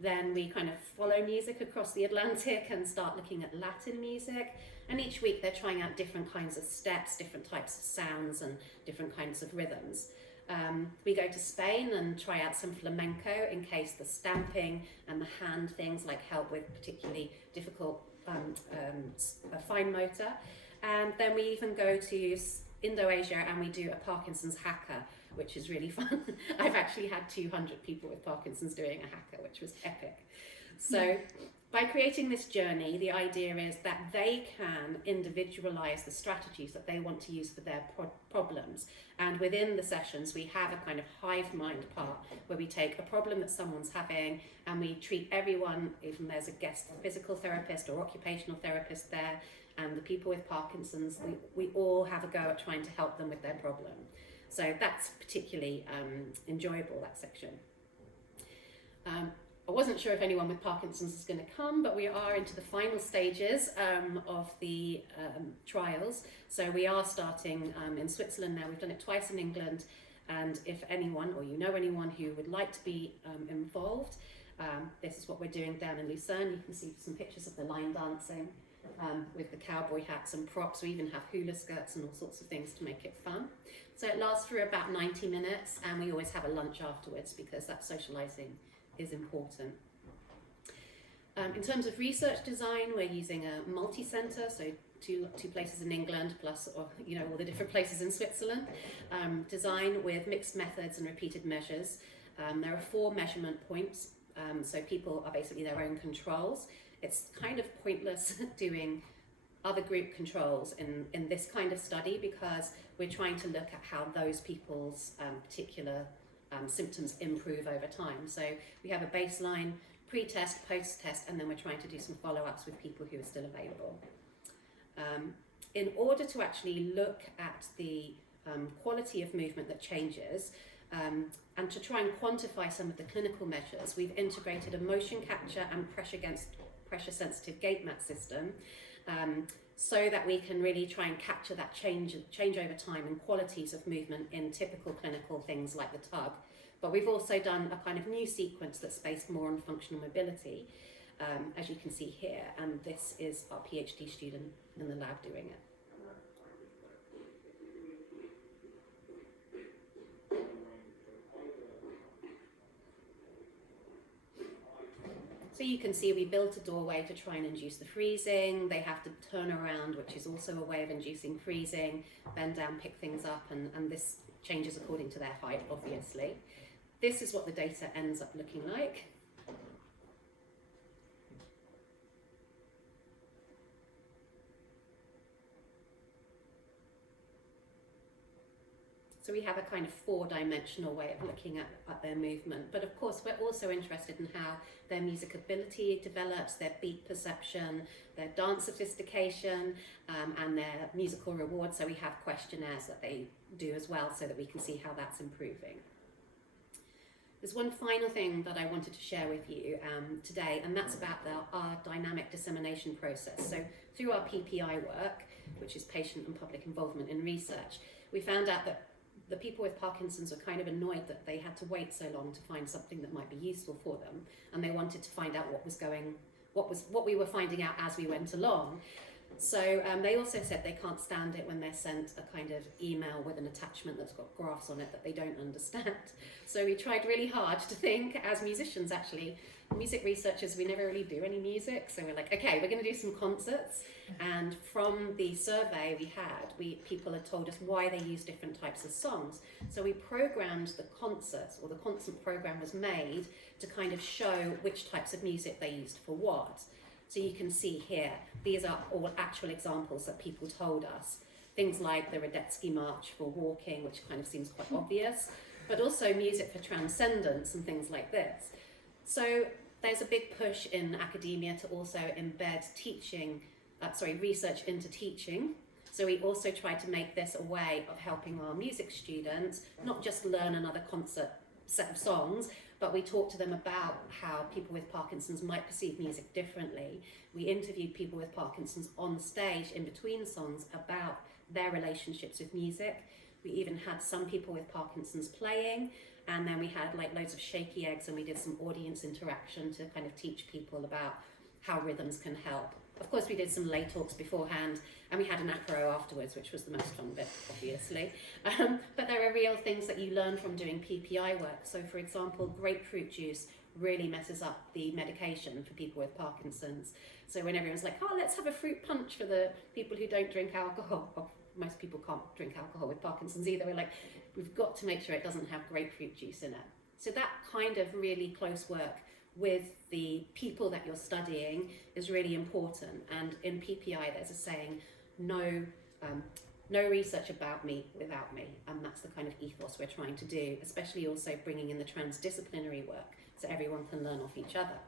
Then we kind of follow music across the Atlantic and start looking at Latin music. And each week they're trying out different kinds of steps, different types of sounds, and different kinds of rhythms. We go to Spain and try out some flamenco in case the stamping and the hand things like help with particularly difficult fine motor. And then we even go to Indo-Asia and we do a Parkinson's haka, which is really fun. I've actually had 200 people with Parkinson's doing a haka, which was epic. So by creating this journey, the idea is that they can individualize the strategies that they want to use for their problems. And within the sessions, we have a kind of hive mind part where we take a problem that someone's having and we treat everyone, even there's a guest physical therapist or occupational therapist there, and the people with Parkinson's, we all have a go at trying to help them with their problem. So that's particularly enjoyable, that section. I wasn't sure if anyone with Parkinson's is going to come, but we are into the final stages of the trials. So we are starting in Switzerland now. We've done it twice in England. And if anyone, or you know anyone who would like to be involved, this is what we're doing down in Lucerne. You can see some pictures of the line dancing with the cowboy hats and props. We even have hula skirts and all sorts of things to make it fun. So it lasts for about 90 minutes, and we always have a lunch afterwards because that socialising is important. In terms of research design, we're using a multi-centre, so two places in England plus all the different places in Switzerland. Design with mixed methods and repeated measures. There are 4 measurement points So people are basically their own controls. It's kind of pointless doing other group controls in this kind of study because we're trying to look at how those people's particular symptoms improve over time. So we have a baseline, pre-test, post-test, and then we're trying to do some follow-ups with people who are still available. In order to actually look at the quality of movement that changes, and to try and quantify some of the clinical measures, we've integrated a motion capture and pressure sensitive gait mat system, so that we can really try and capture that change over time and qualities of movement in typical clinical things like the tug. But we've also done a kind of new sequence that's based more on functional mobility, as you can see here, and this is our PhD student in the lab doing it. So you can see we built a doorway to try and induce the freezing. They have to turn around, which is also a way of inducing freezing, bend down, pick things up, and this changes according to their height, obviously. This is what the data ends up looking like. So we have a kind of four-dimensional way of looking at their movement. But of course, we're also interested in how their music ability develops, their beat perception, their dance sophistication, and their musical reward. So we have questionnaires that they do as well so that we can see how that's improving. There's one final thing that I wanted to share with you today, and that's about our dynamic dissemination process. So through our PPI work, which is patient and public involvement in research, we found out that the people with Parkinson's were kind of annoyed that they had to wait so long to find something that might be useful for them, and they wanted to find out what we were finding out as we went along. So they also said they can't stand it when they're sent a kind of email with an attachment that's got graphs on it that they don't understand. So we tried really hard to think, as musicians actually, music researchers, we never really do any music. So we're like, okay, we're going to do some concerts. And from the survey we had, people had told us why they use different types of songs. So we programmed the concerts, or the concert program was made to kind of show which types of music they used for what. So you can see here, these are all actual examples that people told us. Things like the Radetzky March for walking, which kind of seems quite obvious, but also music for transcendence and things like this. So there's a big push in academia to also embed research into teaching. So we also tried to make this a way of helping our music students not just learn another concert set of songs, but we talked to them about how people with Parkinson's might perceive music differently. We interviewed people with Parkinson's on stage in between songs about their relationships with music. We even had some people with Parkinson's playing, and then we had like loads of shaky eggs, and we did some audience interaction to kind of teach people about how rhythms can help. Of course, we did some lay talks beforehand, and we had an apéro afterwards, which was the most fun bit, obviously. But there are real things that you learn from doing PPI work. So, for example, grapefruit juice really messes up the medication for people with Parkinson's. So when everyone's like, oh, let's have a fruit punch for the people who don't drink alcohol. Well, most people can't drink alcohol with Parkinson's either. We're like, we've got to make sure it doesn't have grapefruit juice in it. So that kind of really close work with the people that you're studying is really important. And in PPI, there's a saying, no research about me without me. And that's the kind of ethos we're trying to do, especially also bringing in the transdisciplinary work so everyone can learn off each other.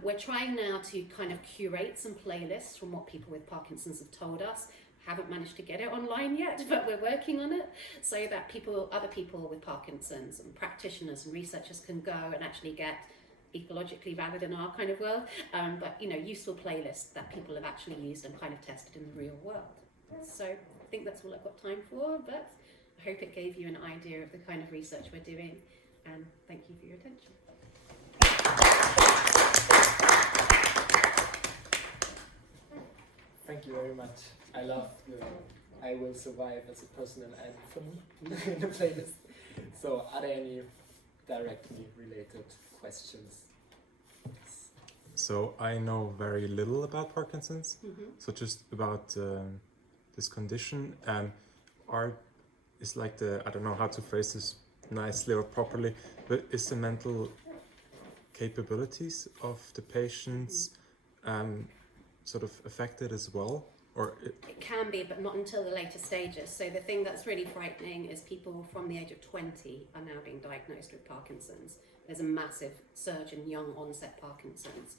We're trying now to kind of curate some playlists from what people with Parkinson's have told us. Haven't managed to get it online yet, but we're working on it so that other people with Parkinson's and practitioners and researchers can go and actually get ecologically valid in our kind of world, but useful playlists that people have actually used and kind of tested in the real world. So I think that's all I've got time for, but I hope it gave you an idea of the kind of research we're doing, and thank you for your attention. Thank you very much. I love the I Will Survive as a personal anthem in the playlist. So are there any directly related questions? So I know very little about Parkinson's. Mm-hmm. So just about this condition, is like I don't know how to phrase this nicely or properly, but is the mental capabilities of the patients sort of affected as well? Or it can be, but not until the later stages. So the thing that's really frightening is people from the age of 20 are now being diagnosed with Parkinson's. There's a massive surge in young onset Parkinson's,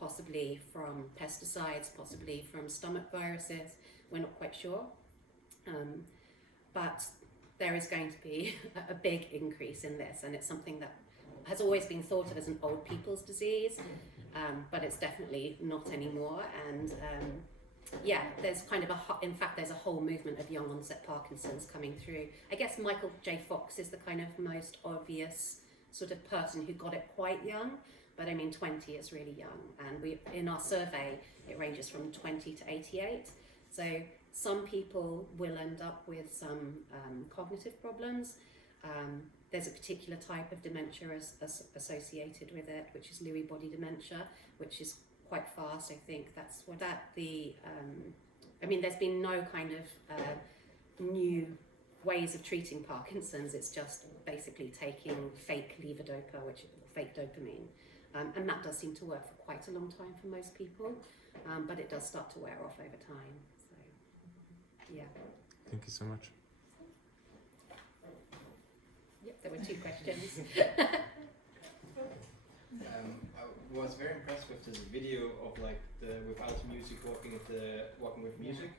possibly from pesticides, possibly from stomach viruses. We're not quite sure. But there is going to be a big increase in this, and it's something that has always been thought of as an old people's disease, but it's definitely not anymore. And yeah, there's kind of in fact, there's a whole movement of young onset Parkinson's coming through. I guess Michael J. Fox is the kind of most obvious sort of person who got it quite young, but I mean 20 is really young, and we in our survey it ranges from 20 to 88. So some people will end up with some cognitive problems. There's a particular type of dementia associated with it, which is Lewy body dementia, which is quite fast. I think that's what I mean, there's been no kind of new ways of treating Parkinson's. It's just basically taking fake levodopa, which is fake dopamine, and that does seem to work for quite a long time for most people, but it does start to wear off over time. So, yeah. Thank you so much. Yep, there were 2 questions. I was very impressed with this video of like the without music walking with music.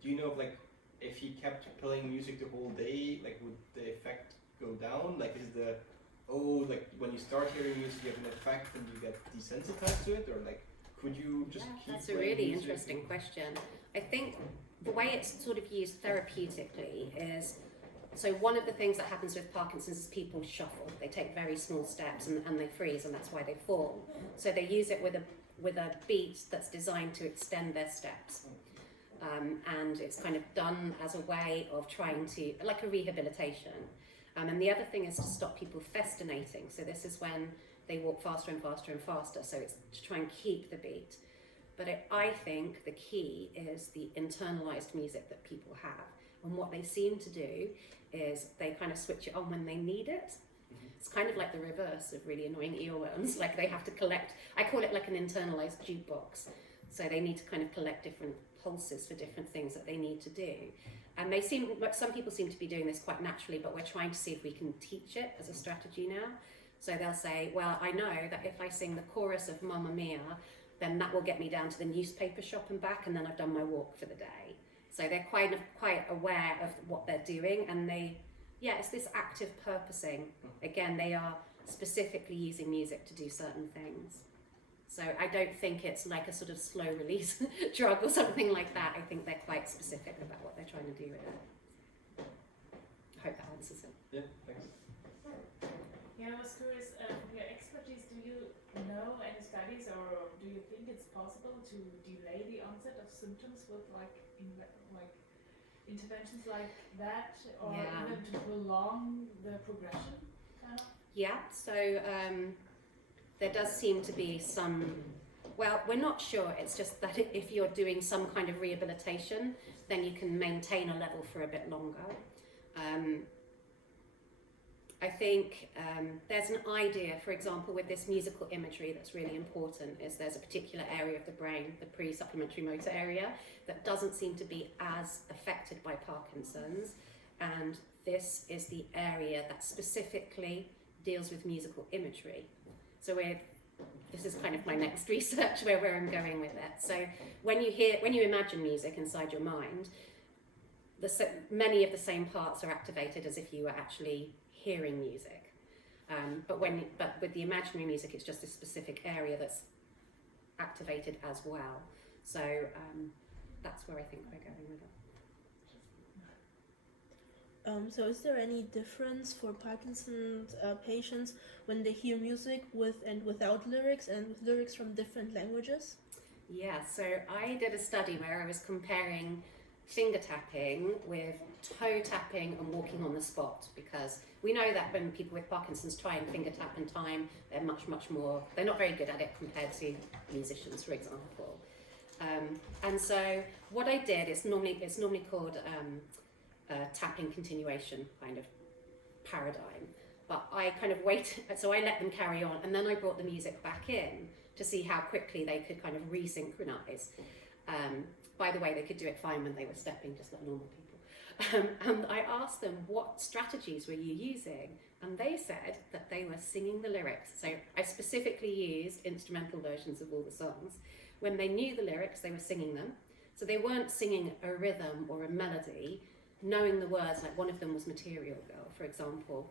Do you know if he kept playing music the whole day, like would the effect go down? Like is like when you start hearing music you have an effect and you get desensitized to it, or like could you just keep That's a playing really music? interesting question. I think the way it's sort of used therapeutically is, so one of the things that happens with Parkinson's is people shuffle. They take very small steps and they freeze, and that's why they fall. So they use it with a beat that's designed to extend their steps. And it's kind of done as a way of trying to, like a rehabilitation. And the other thing is to stop people festinating. So this is when they walk faster and faster and faster. So it's to try and keep the beat. But I think the key is the internalized music that people have. And what they seem to do is they kind of switch it on when they need it. It's kind of like the reverse of really annoying earworms. Like they have to collect, I call it like an internalized jukebox. So they need to kind of collect different pulses for different things that they need to do. And some people seem to be doing this quite naturally, but we're trying to see if we can teach it as a strategy now. So they'll say, well, I know that if I sing the chorus of Mamma Mia, then that will get me down to the newspaper shop and back, and then I've done my walk for the day. So they're quite aware of what they're doing, and it's this active purposing. Again, they are specifically using music to do certain things. So I don't think it's like a sort of slow release drug or something like that. I think they're quite specific about what they're trying to do with it. I hope that answers it. Yeah, thanks. Yeah, I was curious, from your expertise, do you know any studies, or do you think it's possible to delay the onset of symptoms with interventions like that, or even to prolong the progression? Kind of? Yeah, so there does seem to be some, well, we're not sure. It's just that if you're doing some kind of rehabilitation, then you can maintain a level for a bit longer. I think there's an idea, for example, with this musical imagery that's really important, is there's a particular area of the brain, the pre-supplementary motor area, that doesn't seem to be as affected by Parkinson's, and this is the area that specifically deals with musical imagery. So this is kind of my next research where I'm going with it. So when you imagine music inside your mind, many of the same parts are activated as if you were actually hearing music, but with the imaginary music, it's just a specific area that's activated as well. So that's where I think we're going with it. So is there any difference for Parkinson's patients when they hear music with and without lyrics, and with lyrics from different languages? Yeah, so I did a study where I was comparing finger tapping with toe tapping and walking on the spot, because we know that when people with Parkinson's try and finger tap in time, they're much more, they're not very good at it compared to musicians, for example. And so what I did is normally called tapping continuation kind of paradigm. but I kind of waited, so I let them carry on, and then I brought the music back in to see how quickly they could kind of resynchronize. By the way, they could do it fine when they were stepping, just like normal people. And I asked them, what strategies were you using? And they said that they were singing the lyrics. So I specifically used instrumental versions of all the songs. When they knew the lyrics, they were singing them. So they weren't singing a rhythm or a melody, knowing the words, like one of them was Material Girl, for example.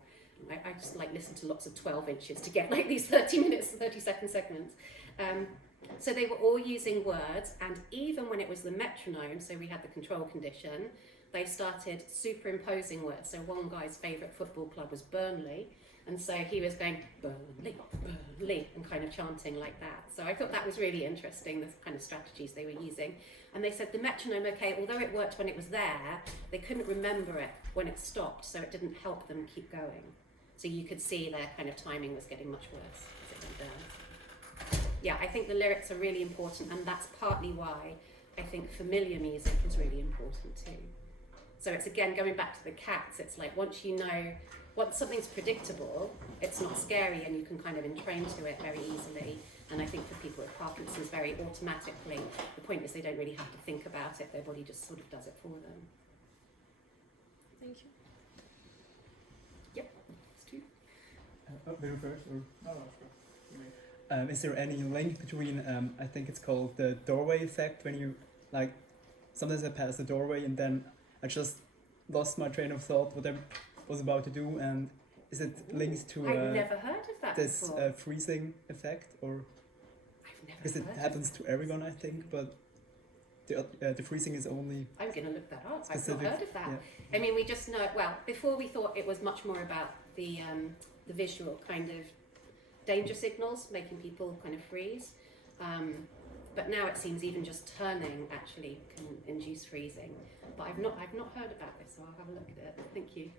I just like listened to lots of 12 inches to get like these 30 minutes, 30-second segments. So they were all using words, and even when it was the metronome, so we had the control condition, they started superimposing words. So one guy's favourite football club was Burnley, and so he was going Burnley, Burnley, and kind of chanting like that. So I thought that was really interesting, the kind of strategies they were using. And they said the metronome, okay, although it worked when it was there, they couldn't remember it when it stopped, so it didn't help them keep going. So you could see their kind of timing was getting much worse as it went down. Yeah, I think the lyrics are really important, and that's partly why I think familiar music is really important too. So it's again going back to the cats, it's like once something's predictable, it's not scary and you can kind of entrain to it very easily. And I think for people with Parkinson's, very automatically, the point is they don't really have to think about it, their body just sort of does it for them. Thank you. Yep, it's two. Very first, or? No, sure. Is there any link between, I think it's called the doorway effect, when you, like, sometimes I pass the doorway and then I just lost my train of thought, what I was about to do, and is it linked to I've never heard of that this before. freezing effect, or? I've never Because it heard happens of to everyone, I think, but the freezing is only I'm going to look that up. specific. I've not heard of that. Yeah. I mean, we just know, well, before we thought it was much more about the visual kind of danger signals, making people kind of freeze. But now it seems even just turning actually can induce freezing. But I've not heard about this, so I'll have a look at it. Thank you.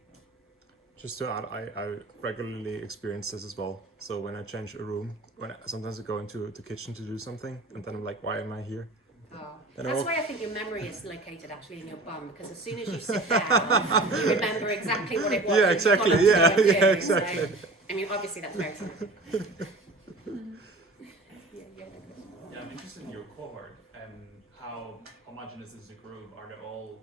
Just to add, I regularly experience this as well. So when I change a room, sometimes I go into the kitchen to do something, and then I'm like, why am I here? Oh. Then That's why I think your memory is located actually in your bum, because as soon as you sit down, you remember exactly what it was. Yeah, that exactly. you got up to Yeah, go and do. exactly. So, I mean, obviously that's very simple. Yeah, I'm interested in your cohort and how homogeneous is the group. Are they all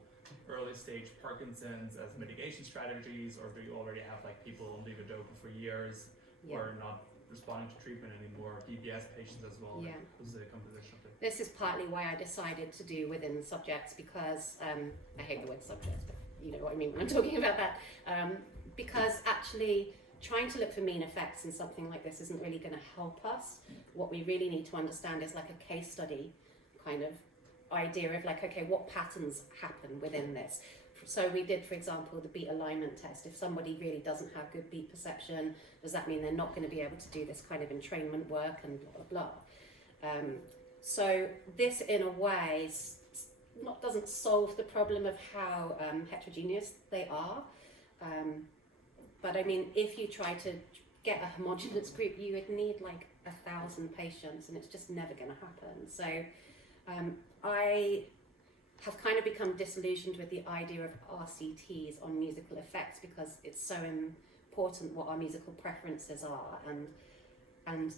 early stage Parkinson's as mitigation strategies, or do you already have like people on levodopa for years who are not responding to treatment anymore, BBS patients as well? Yeah. What's the composition of it? This is partly why I decided to do within subjects, because I hate the word subjects, but you know what I mean when I'm talking about that. Because actually trying to look for mean effects in something like this isn't really going to help us. What we really need to understand is like a case study kind of idea of like, okay, what patterns happen within this? So we did, for example, the beat alignment test. If somebody really doesn't have good beat perception, does that mean they're not going to be able to do this kind of entrainment work and blah, blah, blah. So this, in a way, doesn't solve the problem of how heterogeneous they are. But I mean, if you try to get a homogeneous group, you would need like 1,000 patients, and it's just never going to happen. So I have kind of become disillusioned with the idea of RCTs on musical effects, because it's so important what our musical preferences are. And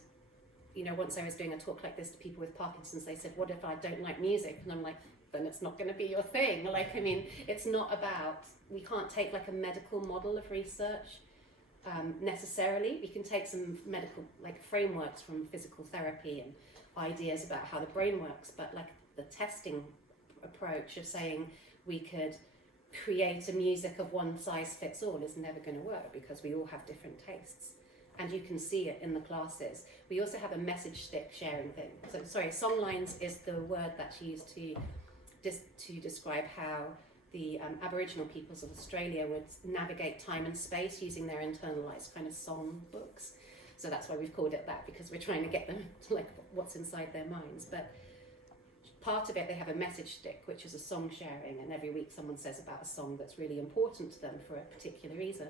you know, once I was doing a talk like this to people with Parkinson's, they said, what if I don't like music? And I'm like, then it's not going to be your thing. Like, I mean, it's not about, we can't take like a medical model of research necessarily. We can take some medical like frameworks from physical therapy and ideas about how the brain works, but like the testing approach of saying we could create a music of one size fits all is never going to work, because we all have different tastes. And you can see it in the classes. We also have a message stick sharing thing. So, sorry, songlines is the word that's used to describe how the Aboriginal peoples of Australia would navigate time and space using their internalized kind of song books. So that's why we've called it that, because we're trying to get them to like what's inside their minds. But part of it, they have a message stick, which is a song sharing, and every week someone says about a song that's really important to them for a particular reason.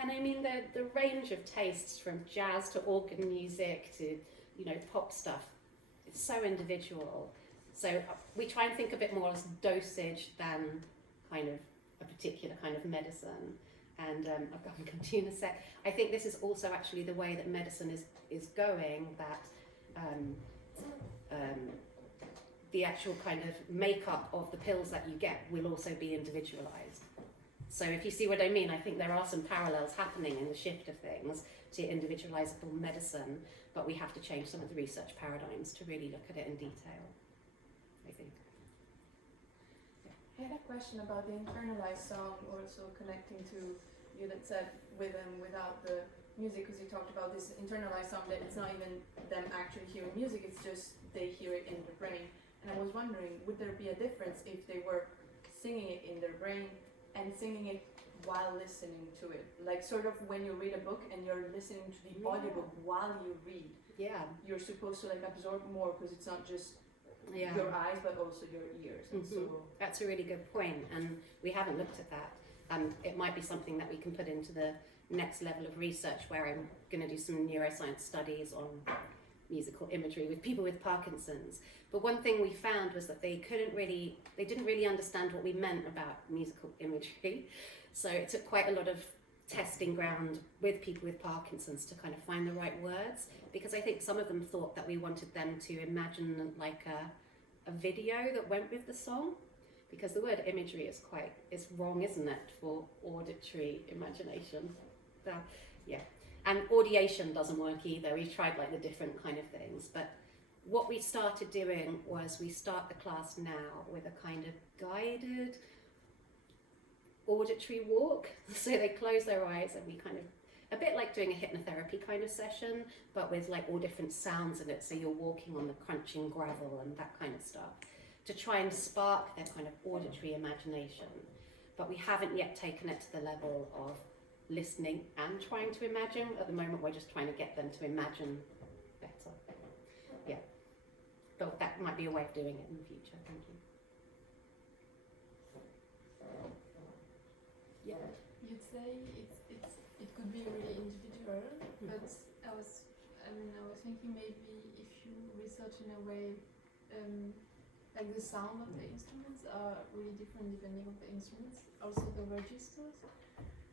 And I mean, the range of tastes from jazz to organ music to, you know, pop stuff, it's so individual. So we try and think of it more as dosage than kind of a particular kind of medicine. And I'll continue in a sec. I think this is also actually the way that medicine is going, that the actual kind of makeup of the pills that you get will also be individualized. So if you see what I mean, I think there are some parallels happening in the shift of things to individualizable medicine, but we have to change some of the research paradigms to really look at it in detail, I think. I had a question about the internalized sound, also connecting to you that said with and without the music, because you talked about this internalized sound, that it's not even them actually hearing music, it's just they hear it in the brain. And I was wondering, would there be a difference if they were singing it in their brain and singing it while listening to it? Like sort of when you read a book and you're listening to the audiobook while you read. Yeah. You're supposed to like absorb more because it's not just Yeah. your eyes but also your ears. And so That's a really good point, and we haven't looked at that. It might be something that we can put into the next level of research, where I'm going to do some neuroscience studies on musical imagery with people with Parkinson's. But one thing we found was that they didn't really understand what we meant about musical imagery. So it took quite a lot of testing ground with people with Parkinson's to kind of find the right words, because I think some of them thought that we wanted them to imagine like a video that went with the song, because the word imagery is wrong, isn't it, for auditory imagination? Yeah. And audiation doesn't work either. We've tried like the different kind of things, but what we started doing was we start the class now with a kind of guided auditory walk. So they close their eyes and we kind of, a bit like doing a hypnotherapy kind of session, but with like all different sounds in it. So you're walking on the crunching gravel and that kind of stuff, to try and spark their kind of auditory imagination. But we haven't yet taken it to the level of listening and trying to imagine. At the moment, we're just trying to get them to imagine better. Yeah. But that might be a way of doing it in the future. Thank you. Yeah. You'd say it could be really individual, but I was thinking maybe if you research in a way, like the sound of the instruments are really different depending on the instruments, also the registers,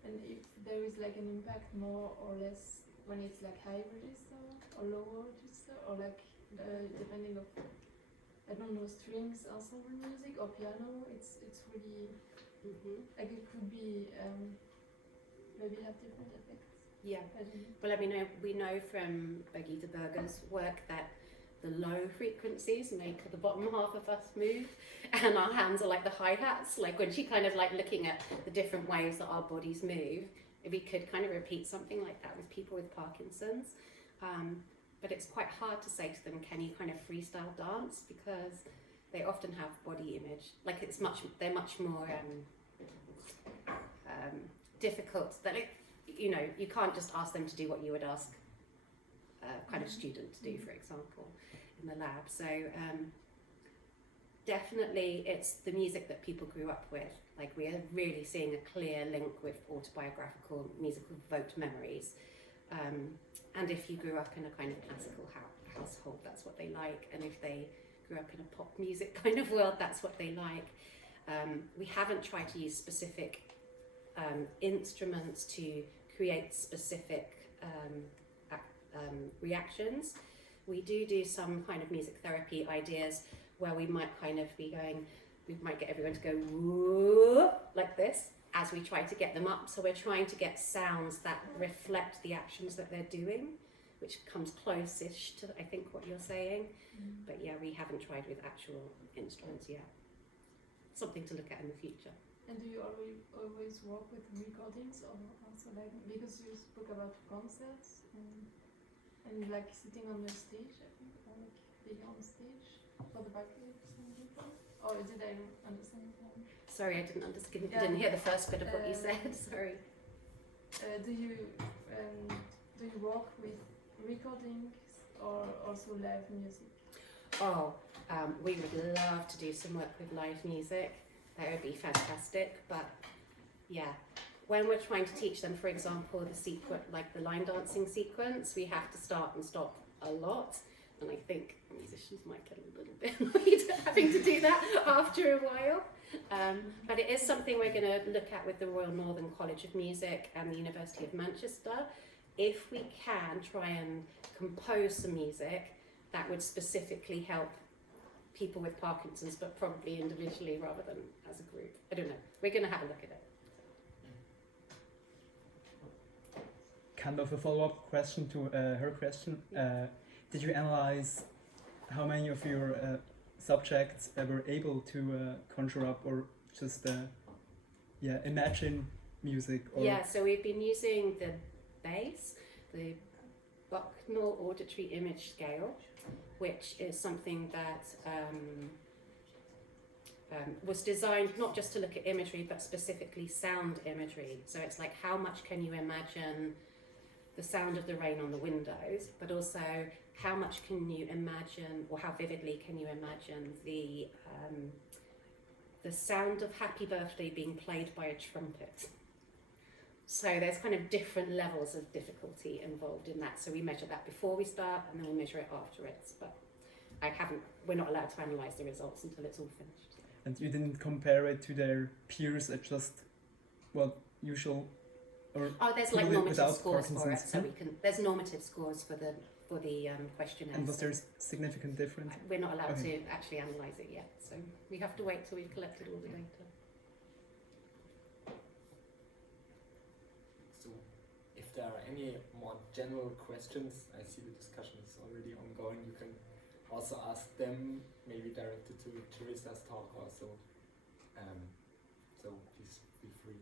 and if there is like an impact more or less when it's like high register or lower register, or like depending of, I don't know, strings ensemble music or piano, it's really like it could be maybe have different effects. Yeah. Well, I mean, we know from Birgitte Berger's work that the low frequencies make the bottom half of us move, and our hands are like the hi-hats. Like when she kind of like looking at the different ways that our bodies move, if we could kind of repeat something like that with people with Parkinson's. But it's quite hard to say to them, can you kind of freestyle dance? Because they often have body image. Like they're much more difficult. That you can't just ask them to do what you would ask a kind of student to do, for example, in the lab. So definitely it's the music that people grew up with. Like we are really seeing a clear link with autobiographical musical evoked memories. And if you grew up in a kind of classical household, that's what they like. And if they grew up in a pop music kind of world, that's what they like. We haven't tried to use specific instruments to create specific reactions. We do some kind of music therapy ideas where we might kind of be going, we might get everyone to go whoop, like this as we try to get them up. So we're trying to get sounds that reflect the actions that they're doing, which comes close-ish to, I think, what you're saying. But yeah, we haven't tried with actual instruments yet. Something to look at in the future. And do you always work with recordings, or also like, because you spoke about concerts and like sitting on the stage, I think, or like being on stage for the backup people? Or did I understand it wrong? Sorry, I didn't hear the first bit of what you said. Sorry. Do you work with recordings or also live music? Oh, we would love to do some work with live music. That would be fantastic. But yeah, when we're trying to teach them, for example, the sequence, like the line dancing sequence, we have to start and stop a lot. And I think musicians might get a little bit annoyed at having to do that after a while. But it is something we're going to look at with the Royal Northern College of Music and the University of Manchester. If we can try and compose some music that would specifically help people with Parkinson's, but probably individually rather than as a group. I don't know. We're going to have a look at it. Kind of a follow-up question to her question. Did you analyze how many of your subjects were able to conjure up or just imagine music? Or Yeah, so we've been using the BASE, the Bucknell Auditory Image Scale, which is something that was designed not just to look at imagery, but specifically sound imagery. So it's like, how much can you imagine the sound of the rain on the windows, but also how much can you imagine, or how vividly can you imagine the sound of Happy Birthday being played by a trumpet. So there's kind of different levels of difficulty involved in that. So we measure that before we start, and then we measure it afterwards. But we're not allowed to analyse the results until it's all finished. And you didn't compare it to their peers at just, usual, or there's like normative scores for it. Parkinson's? So there's normative scores for the questionnaire. And was there significant difference? We're not allowed to actually analyse it yet, so we have to wait till we've collected all the data. So, if there are any more general questions, I see the discussion is already ongoing. You can also ask them, maybe directed to Teresa's talk also. So please feel free.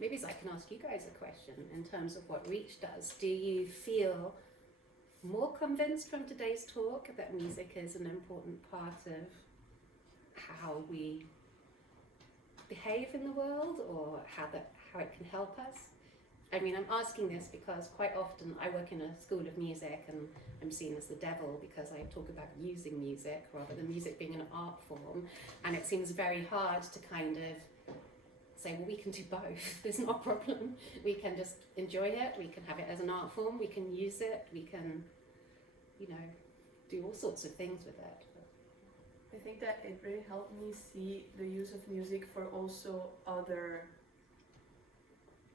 Maybe I can ask you guys a question in terms of what REACH does. Do you feel more convinced from today's talk that music is an important part of how we behave in the world, or how it can help us? I mean, I'm asking this because quite often I work in a school of music and I'm seen as the devil because I talk about using music rather than music being an art form, and it seems very hard to kind of say, well, we can do both. There's no problem. We can just enjoy it. We can have it as an art form. We can use it. We can, do all sorts of things with it. I think that it really helped me see the use of music for also other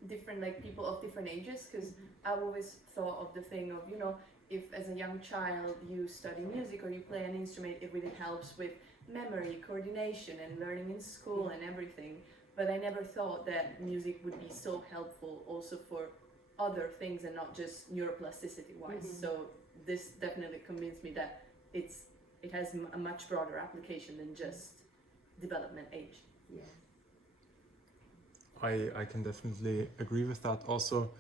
different, people of different ages, because I've always thought of the thing of, if as a young child you study music or you play an instrument, it really helps with memory, coordination, and learning in school and everything. But I never thought that music would be so helpful also for other things and not just neuroplasticity-wise. So this definitely convinced me that it has a much broader application than just development age. Yeah. I can definitely agree with that. Also,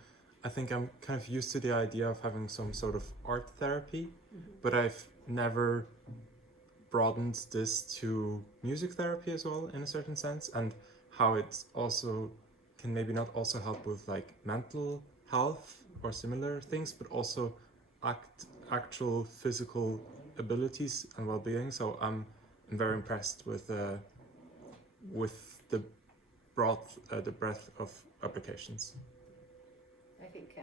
I think I'm kind of used to the idea of having some sort of art therapy, but I've never broadened this to music therapy as well, in a certain sense, and how it also can maybe not also help with mental health or similar things, but also actual physical abilities and well-being. So I'm very impressed with the breadth of applications. I think,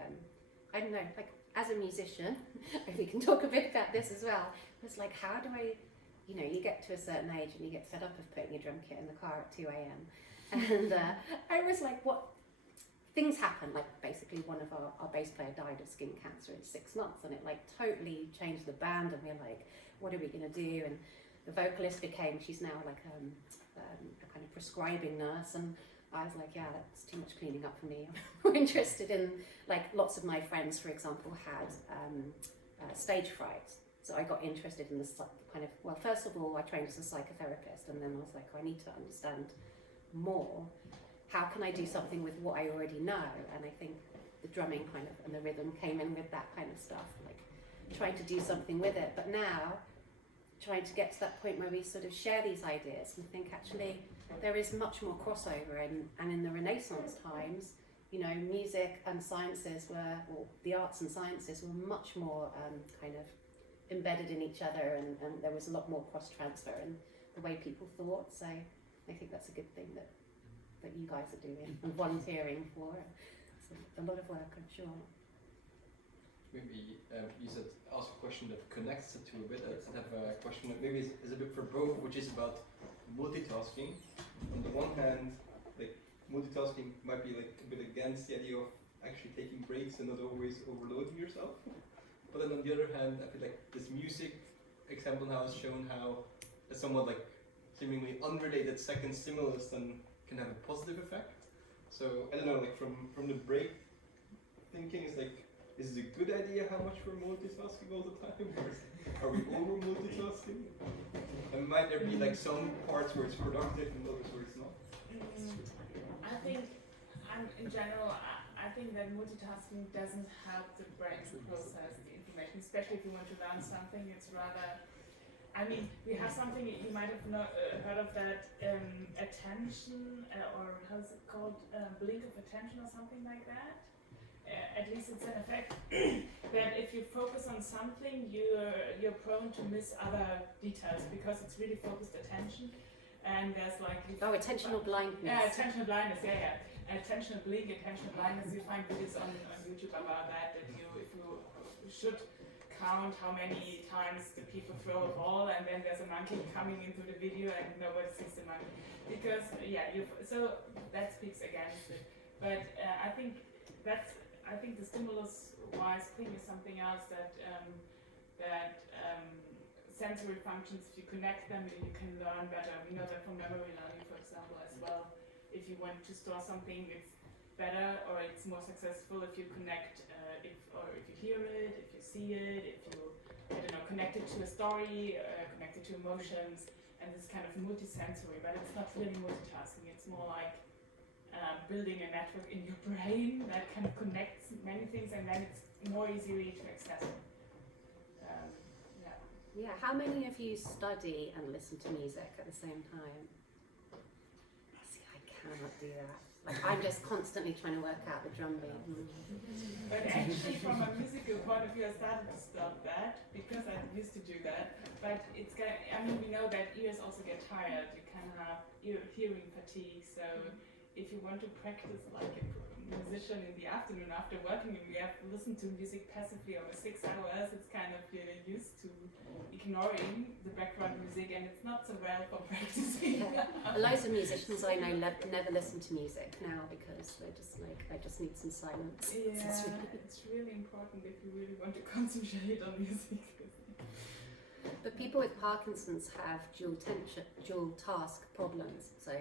I don't know, as a musician, if we can talk a bit about this as well, it's how do I, you get to a certain age and you get fed up of putting your drum kit in the car at 2 a.m. And I was what things happen, basically one of our bass player died of skin cancer in 6 months, and it totally changed the band, and we're what are we going to do? And the vocalist she's now a kind of prescribing nurse, and I was yeah, that's too much cleaning up for me. I'm more interested in, lots of my friends, for example, had stage fright. So I got interested in this first of all, I trained as a psychotherapist, and then I was I need to understand more. How can I do something with what I already know? And I think the drumming and the rhythm came in with that kind of stuff, trying to do something with it. But now, trying to get to that point where we sort of share these ideas and think actually there is much more crossover, and in the Renaissance times, music and sciences or the arts and sciences were much more kind of embedded in each other, and there was a lot more cross-transfer in the way people thought. So I think that's a good thing that you guys are doing and volunteering for. So a lot of work, I'm sure. maybe you said ask a question that connects the two a bit. I have a question that maybe is a bit for both, which is about multitasking. On the one hand, like multitasking might be like a bit against the idea of actually taking breaks and not always overloading yourself. But then on the other hand, I feel like this music example now has shown how a somewhat like seemingly unrelated second stimulus then can have a positive effect. So I don't know, like from the break thinking, is like, is it a good idea how much we're multitasking all the time? Or are we over multitasking? And might there be like some parts where it's productive and others where it's not? I think, in general, I think that multitasking doesn't help the brain to process the information, especially if you want to learn something. It's rather, I mean, we have something you might have not heard of, that attention, or how's it called, blink of attention or something like that. At least it's an effect that if you focus on something, you're prone to miss other details because it's really focused attention. And there's like attentional blindness. Attentional blindness, yeah. Attentional blink, attentional blindness. You find videos on YouTube about that. That if you should count how many times the people throw a ball, and then there's a monkey coming into the video and nobody sees the monkey, because so that speaks against it. But I think the stimulus-wise thing is something else, that sensory functions, if you connect them, you can learn better. We know that from memory learning, for example, as well. If you want to store something, it's better or it's more successful if you connect, if you hear it, if you see it, if you, connect it to a story, connect it to emotions, and this kind of multisensory. But it's not really multitasking. It's more like building a network in your brain that kind of connects many things, and then it's more easily to access. Yeah, how many of you study and listen to music at the same time? See, I cannot do that. Like, I'm just constantly trying to work out the drum beat. But actually, from a musical point of view, I started to stop that because I used to do that. But it's we know that ears also get tired. You can have hearing fatigue. So if you want to practice like a musician in the afternoon after working, and we have to listen to music passively over 6 hours, it's kind of used to ignoring the background music, and it's not so well for practicing. Loads of musicians I know never listen to music now because they're just like, I just need some silence. Yeah, it's really important if you really want to concentrate on music. But people with Parkinson's have dual task problems, so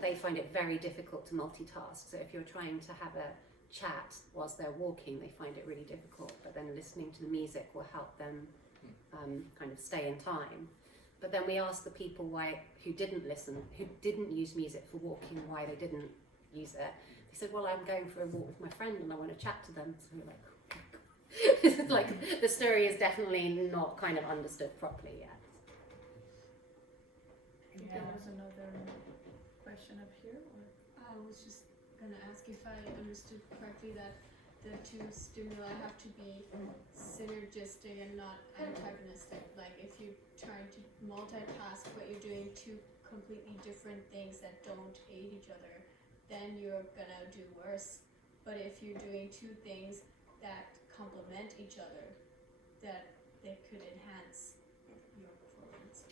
they find it very difficult to multitask. So if you're trying to have a chat whilst they're walking, they find it really difficult, but then listening to the music will help them kind of stay in time. But then we asked the people who didn't use music for walking, why they didn't use it. They said, well, I'm going for a walk with my friend and I want to chat to them. So we're like, like the story is definitely not kind of understood properly yet. There was another question up here. I was just going to ask if I understood correctly that the two stimuli have to be synergistic and not antagonistic. Like if you're trying to multitask but you're doing two completely different things that don't aid each other, then you're going to do worse. But if you're doing two things that complement each other, that they could enhance your performance.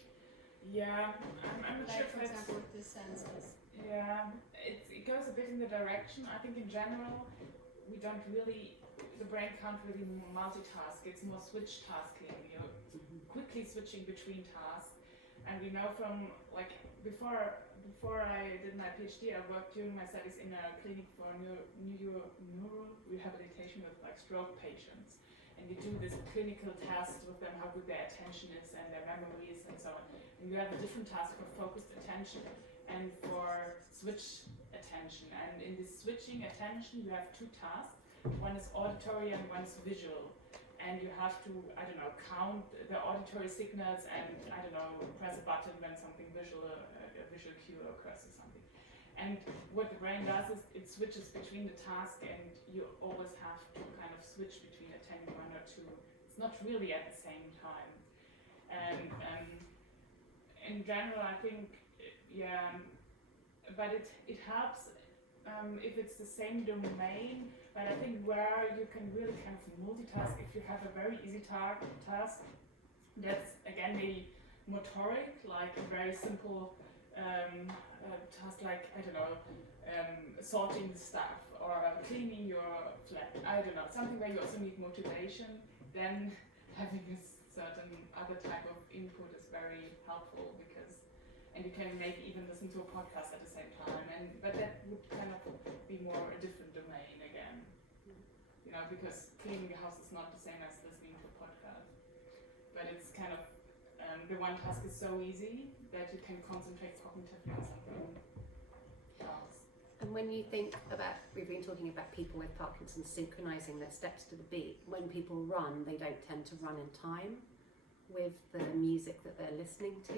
Yeah, I'm not like sure. For example, with the senses. Yeah, it goes a bit in the direction. I think in general, the brain can't really multitask. It's more switch tasking. You're quickly switching between tasks. And we know from, like, before I did my PhD, I worked during my studies in a clinic for neuro rehabilitation with like stroke patients. And you do this clinical test with them, how good their attention is and their memories and so on. And you have a different task for focused attention and for switch attention. And in this switching attention, you have two tasks. One is auditory and one is visual. And you have to, count the auditory signals and, press a button when something a visual cue occurs or something. And what the brain does is it switches between the task, and you always have to kind of switch between attending one or two. It's not really at the same time. And in general, I think, but it helps if it's the same domain, but I think where you can really kind of multitask if you have a very easy task, that's again maybe motoric, like a very simple task like, I don't know, sorting stuff or cleaning your flat, I don't know, something where you also need motivation, then having a certain other type of input is very helpful because, and you can maybe even listen to a podcast at the same time, but that would kind of be more a different domain again, you know, because cleaning the house is not the same as listening to a podcast, but it's kind of, the one task is so easy that you can concentrate cognitively on something else. And when you think about, we've been talking about people with Parkinson's synchronizing their steps to the beat, when people run, they don't tend to run in time with the music that they're listening to.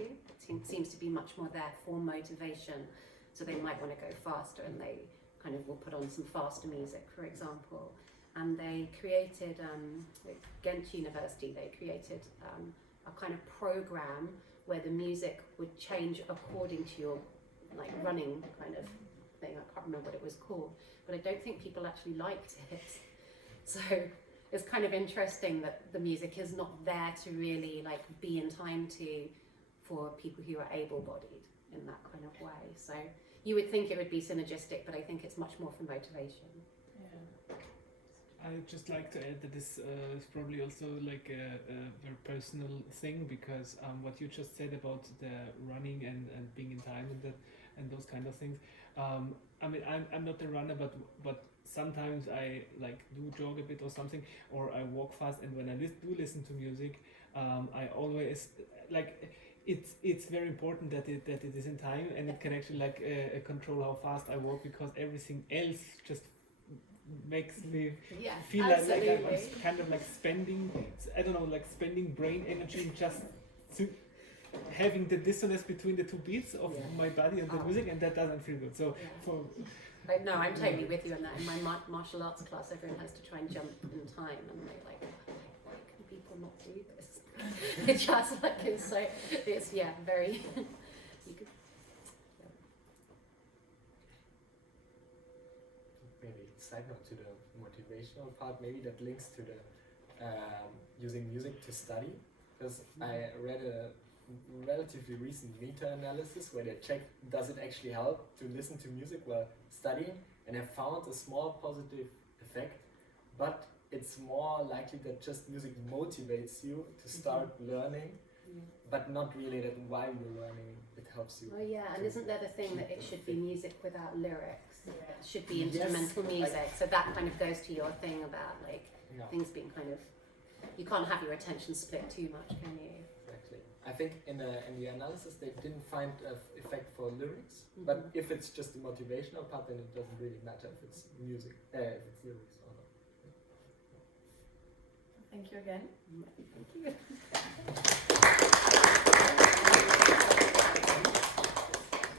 It seems to be much more there for motivation. So they might want to go faster and they kind of will put on some faster music, for example. And they created, at Ghent University, they created a kind of program where the music would change according to your like running kind of thing. I can't remember what it was called, but I don't think people actually liked it. So it's kind of interesting that the music is not there to really like be in time for people who are able-bodied in that kind of way. So you would think it would be synergistic, but I think it's much more for motivation. I would just like to add that this is probably also like a very personal thing, because what you just said about the running and being in time and those kind of things. I mean, I'm not a runner, but sometimes I like do jog a bit or something, or I walk fast. And when I do listen to music, I always like it's very important that it is in time, and it can actually like control how fast I walk, because everything else just makes me feel like I'm kind of like spending, I don't know, like spending brain energy just to having the dissonance between the two beats of my body and the music, and that doesn't feel good. So no, I'm totally with you on that. In my martial arts class, everyone has to try and jump in time, and they're like, why can people not do this? It's just like it's very. You could, maybe side note to the motivational part, maybe that links to the using music to study, because I read a relatively recent meta-analysis where they checked, does it actually help to listen to music while studying, and I found a small positive effect, but it's more likely that just music motivates you to start learning, but not really that while you're learning it helps you. Oh yeah, and isn't there the thing that it should be music without lyrics? It should be instrumental music, so that kind of goes to your thing about like things being kind of, you can't have your attention split too much, can you? Exactly. I think in the analysis they didn't find an effect for lyrics, but if it's just the motivational part, then it doesn't really matter if it's music, if it's lyrics or not. Thank you again. Thank you.